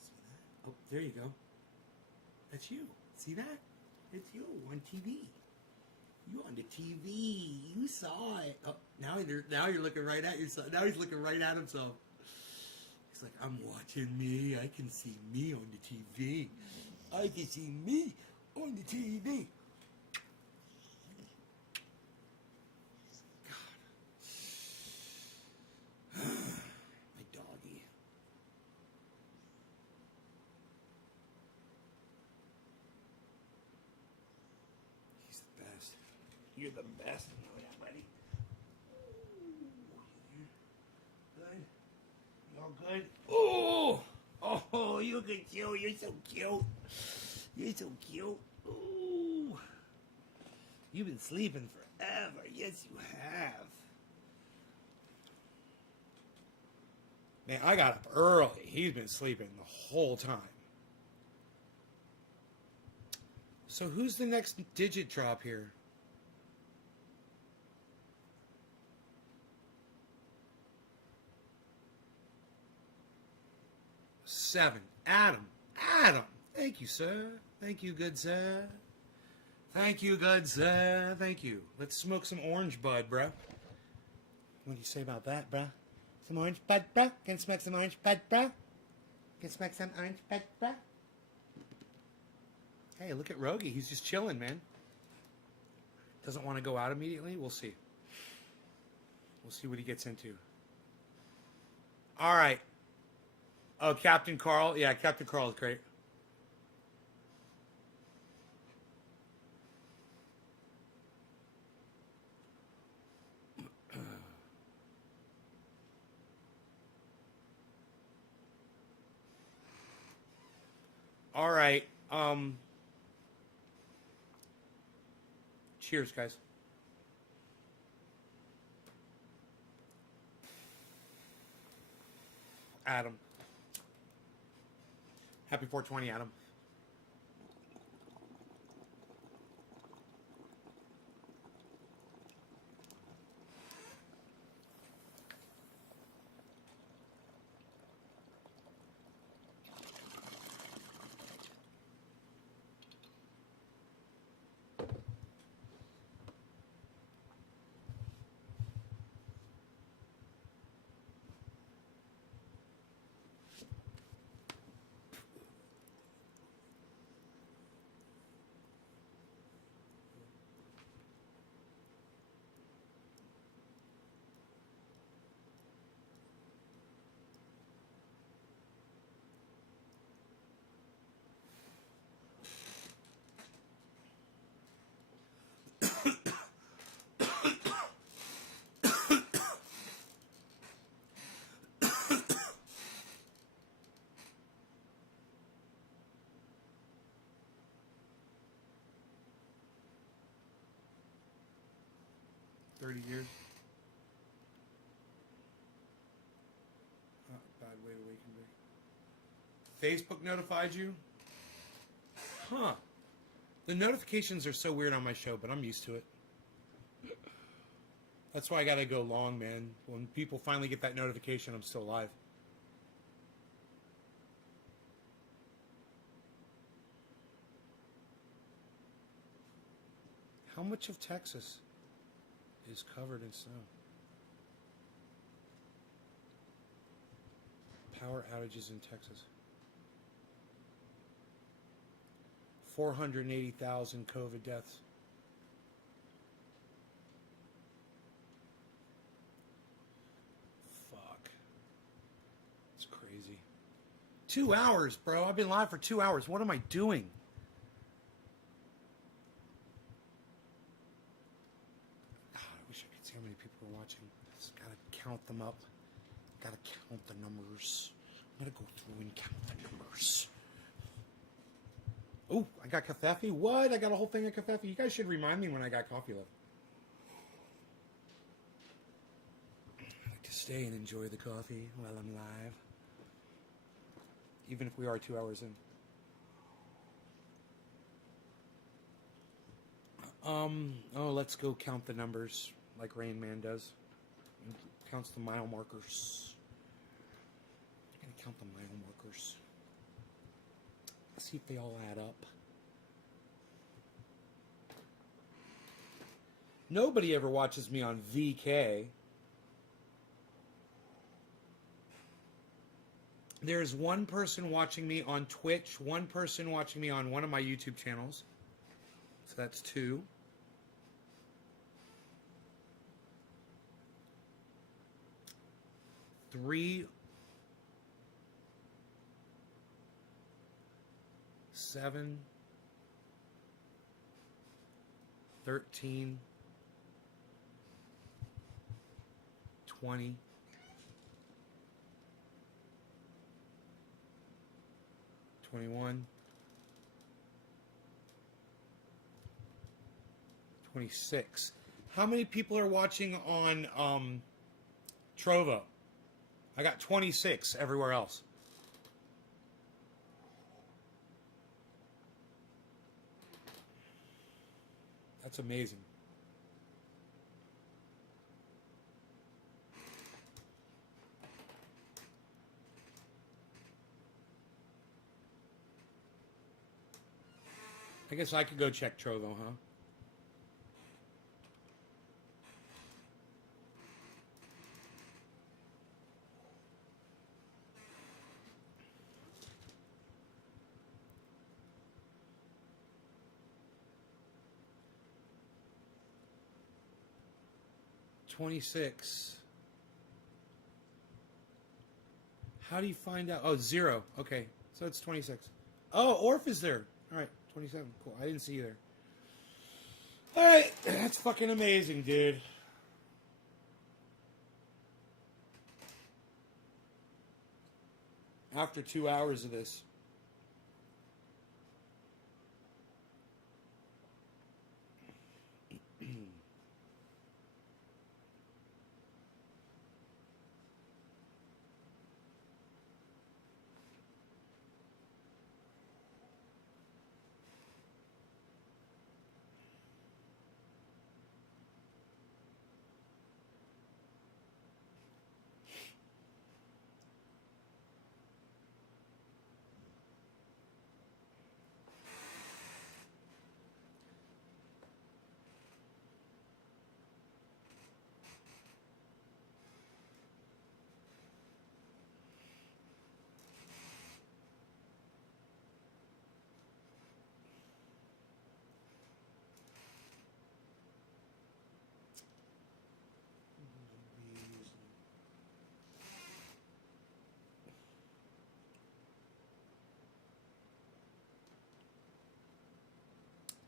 See that? Oh, there you go. That's you. See that? It's you on TV. You on the TV. You saw it. Oh, now you're looking right at yourself. Now he's looking right at himself. He's like, I'm watching me. I can see me on the TV. I can see me on the TV. God. My doggy. He's the best. You're the best. Oh, yeah, buddy. Good. You all good? Oh, you look at you. You're so cute. You're so cute. Ooh. You've been sleeping forever. Yes, you have. Man, I got up early. He's been sleeping the whole time. So who's the next digit drop here? Seven. Adam. Thank you, sir. Thank you, good sir. Thank you, good sir. Thank you. Let's smoke some orange bud, bruh. What do you say about that, bruh? Some orange bud, bruh? Can smoke some orange bud, bruh? Can smoke some orange bud, bruh? Hey, look at Rogie. He's just chilling, man. Doesn't want to go out immediately. We'll see. We'll see what he gets into. All right. Oh, Captain Carl. Yeah, Captain Carl is great. All right. Cheers, guys. Adam. Happy 420, Adam. 30 years. Oh, bad way to weaken me. Facebook notified you? Huh. The notifications are so weird on my show, but I'm used to it. That's why I gotta go long, man. When people finally get that notification, I'm still alive. How much of Texas is covered in snow? Power outages in Texas. 480,000 COVID deaths. Fuck. It's crazy. 2 hours, bro. I've been live for 2 hours. What am I doing? God, I wish I could see how many people are watching. Just gotta count them up. Gotta count the numbers. I'm gonna go through and count the numbers. Oh, I got coffee. What? I got a whole thing of coffee. You guys should remind me when I got coffee left. I like to stay and enjoy the coffee while I'm live. Even if we are 2 hours in. Oh, let's go count the numbers like Rain Man does. Counts the mile markers. I'm gonna count the mile markers. See if they all add up. Nobody ever watches me on VK. There's one person watching me on Twitch, one person watching me on one of my YouTube channels. So that's 2. Three. 7, 13, 20, 21, 26. How many people are watching on Trovo? I got 26 everywhere else. That's amazing. I guess I could go check Trovo, huh? $26. How do you find out? Oh, 0. Okay, so it's 26. Oh, Orf is there. All right, 27. Cool. I didn't see you there. All right, that's fucking amazing, dude. After 2 hours of this.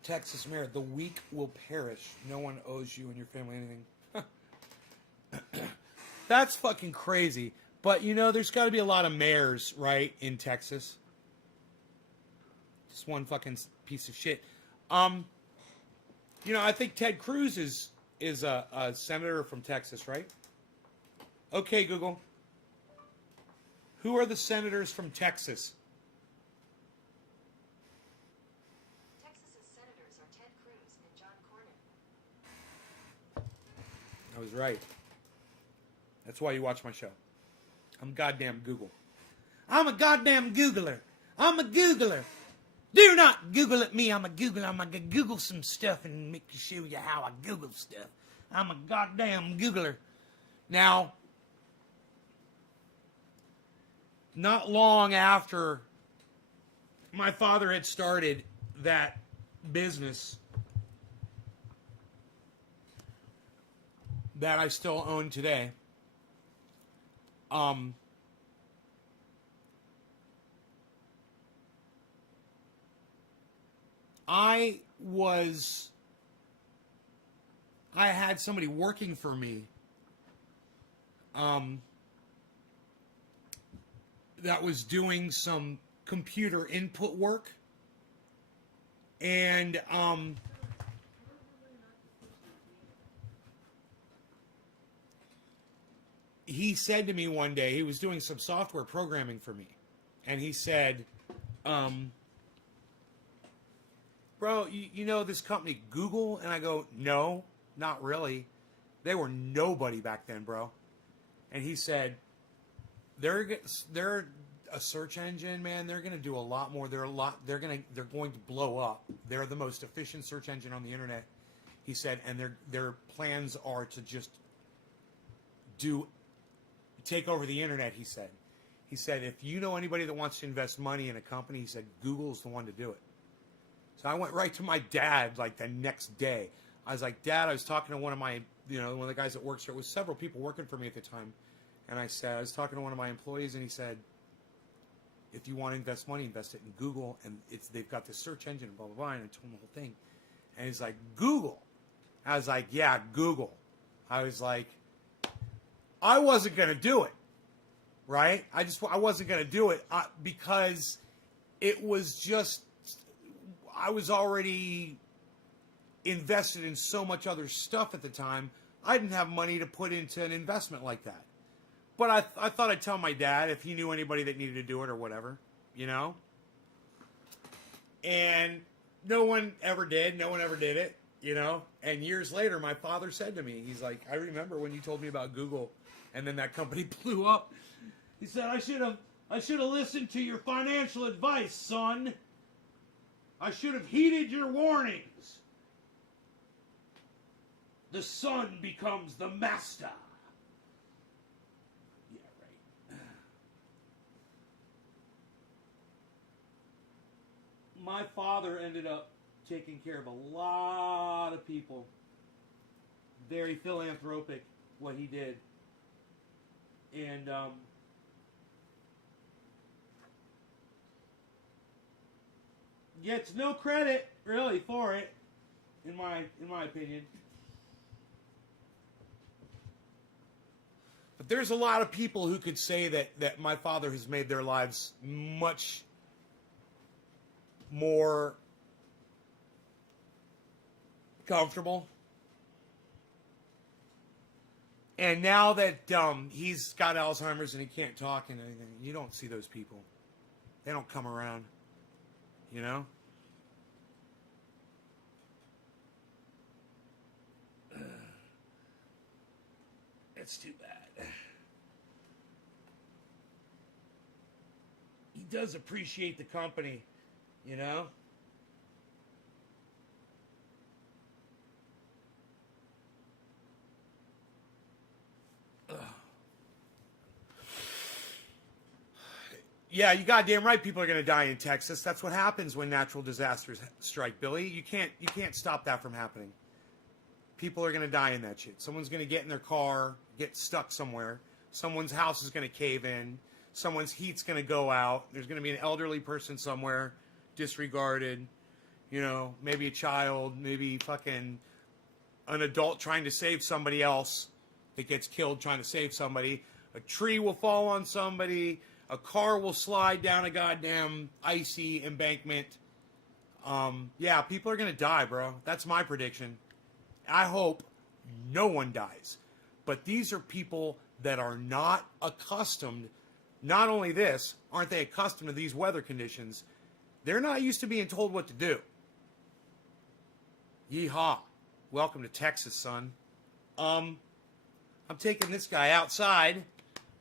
Texas Mayor, the weak will perish. No one owes you and your family anything. That's fucking crazy. But, you know, there's got to be a lot of mayors, right, in Texas. Just one fucking piece of shit. You know, I think Ted Cruz is is a senator from Texas, right? Okay, Google. Who are the senators from Texas? Texas's senators are Ted Cruz and John Cornyn. I was right. That's why you watch my show. I'm goddamn Google. I'm a goddamn Googler. I'm a Googler. Do not Google at me. I'm a Googler. I'm going to Google some stuff and make you show you how I Google stuff. I'm a goddamn Googler. Now, not long after my father had started that business that I still own today, I had somebody working for me that was doing some computer input work, and he said to me one day, he was doing some software programming for me, and he said, bro, you know this company Google? And I go, no, not really. They were nobody back then, bro. And he said, they're a search engine, man. They're going to do a lot more. They're going to blow up. They're the most efficient search engine on the internet. He said, and their plans are to just take over the internet. He said, if you know anybody that wants to invest money in a company, he said, Google's the one to do it. So I went right to my dad like the next day. I was like, Dad, I was talking to one of my, one of the guys that works here. It was several people working for me at the time. And I was talking to one of my employees, and he said, if you want to invest money, invest it in Google. And they've got this search engine and blah, blah, blah. And I told him the whole thing. And he's like, Google. I was like, yeah, Google. I was like, I wasn't going to do it. Right? I wasn't going to do it because it was just, I was already invested in so much other stuff at the time. I didn't have money to put into an investment like that. But I thought I'd tell my dad if he knew anybody that needed to do it or whatever, And no one ever did. No one ever did it, And years later, my father said to me, he's like, I remember when you told me about Google and then that company blew up. He said, I should have listened to your financial advice, son. I should have heeded your warnings. The son becomes the master. Yeah, right. My father ended up taking care of a lot of people. Very philanthropic, what he did. And gets no credit really for it, in my opinion. But there's a lot of people who could say that my father has made their lives much more comfortable. And now that he's got Alzheimer's and he can't talk and anything, you don't see those people. They don't come around. It's too bad. He does appreciate the company, Yeah, you goddamn right people are going to die in Texas. That's what happens when natural disasters strike, Billy. You can't stop that from happening. People are going to die in that shit. Someone's going to get in their car, get stuck somewhere. Someone's house is going to cave in. Someone's heat's going to go out. There's going to be an elderly person somewhere, disregarded. Maybe a child, maybe fucking an adult trying to save somebody else that gets killed trying to save somebody. A tree will fall on somebody. A car will slide down a goddamn icy embankment. Yeah, people are going to die, bro. That's my prediction. I hope no one dies. But these are people that are not accustomed, not only this, aren't they accustomed to these weather conditions, they're not used to being told what to do. Yeehaw. Welcome to Texas, son. I'm taking this guy outside.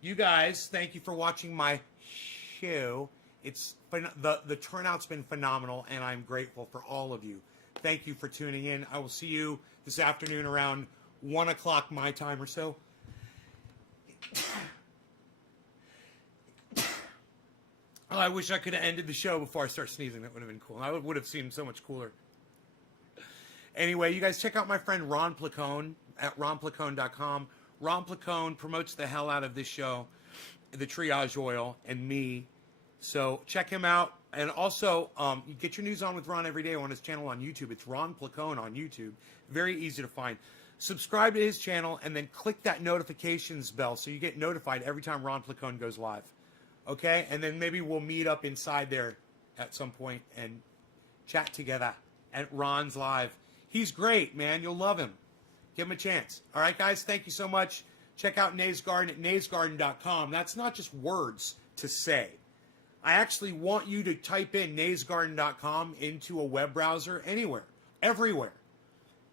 You guys, thank you for watching my show. It's the turnout's been phenomenal, and I'm grateful for all of you. Thank you for tuning in. I will see you this afternoon around 1 o'clock my time or so. Oh, I wish I could have ended the show before I start sneezing. That would have been cool. I would have seemed so much cooler. Anyway, you guys check out my friend Ron Placone at ronplacone.com. Ron Placone promotes the hell out of this show, the Triage Oil, and me. So check him out. And also, you get your news on with Ron every day on his channel on YouTube. It's Ron Placone on YouTube. Very easy to find. Subscribe to his channel and then click that notifications bell so you get notified every time Ron Placone goes live. Okay? And then maybe we'll meet up inside there at some point and chat together at Ron's Live. He's great, man. You'll love him. Give him a chance. All right, guys? Thank you so much. Check out Nays Garden at naysgarden.com. That's not just words to say. I actually want you to type in naysgarden.com into a web browser anywhere, everywhere,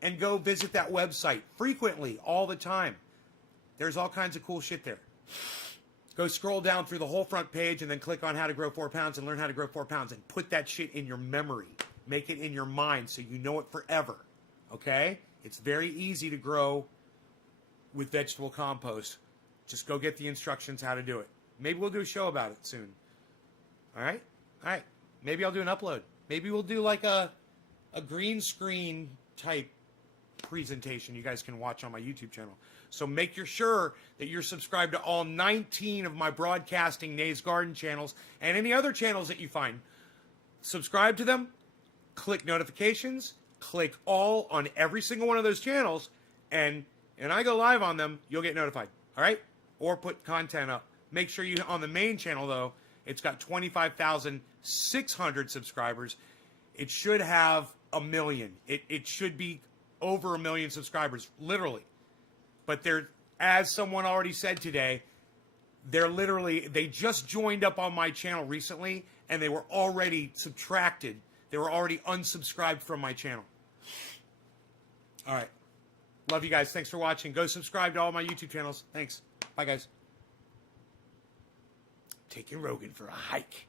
and go visit that website frequently, all the time. There's all kinds of cool shit there. Go scroll down through the whole front page and then click on how to grow 4 pounds and learn how to grow 4 pounds and put that shit in your memory. Make it in your mind so you know it forever. Okay? It's very easy to grow with vegetable compost. Just go get the instructions how to do it. Maybe we'll do a show about it soon. All right? All right. Maybe I'll do an upload. Maybe we'll do like a green screen type presentation you guys can watch on my YouTube channel. So make sure that you're subscribed to all 19 of my broadcasting Nays Garden channels and any other channels that you find. Subscribe to them, click notifications, click all on every single one of those channels, and I go live on them, you'll get notified. All right? Or put content up. Make sure you, on the main channel though, it's got 25,600 subscribers. It should have 1 million. It should be over 1 million subscribers, literally. But they're, as someone already said today, they just joined up on my channel recently, and they were already subtracted. They were already unsubscribed from my channel. All right. Love you guys. Thanks for watching. Go subscribe to all my YouTube channels. Thanks. Bye, guys. Taking Rogan for a hike.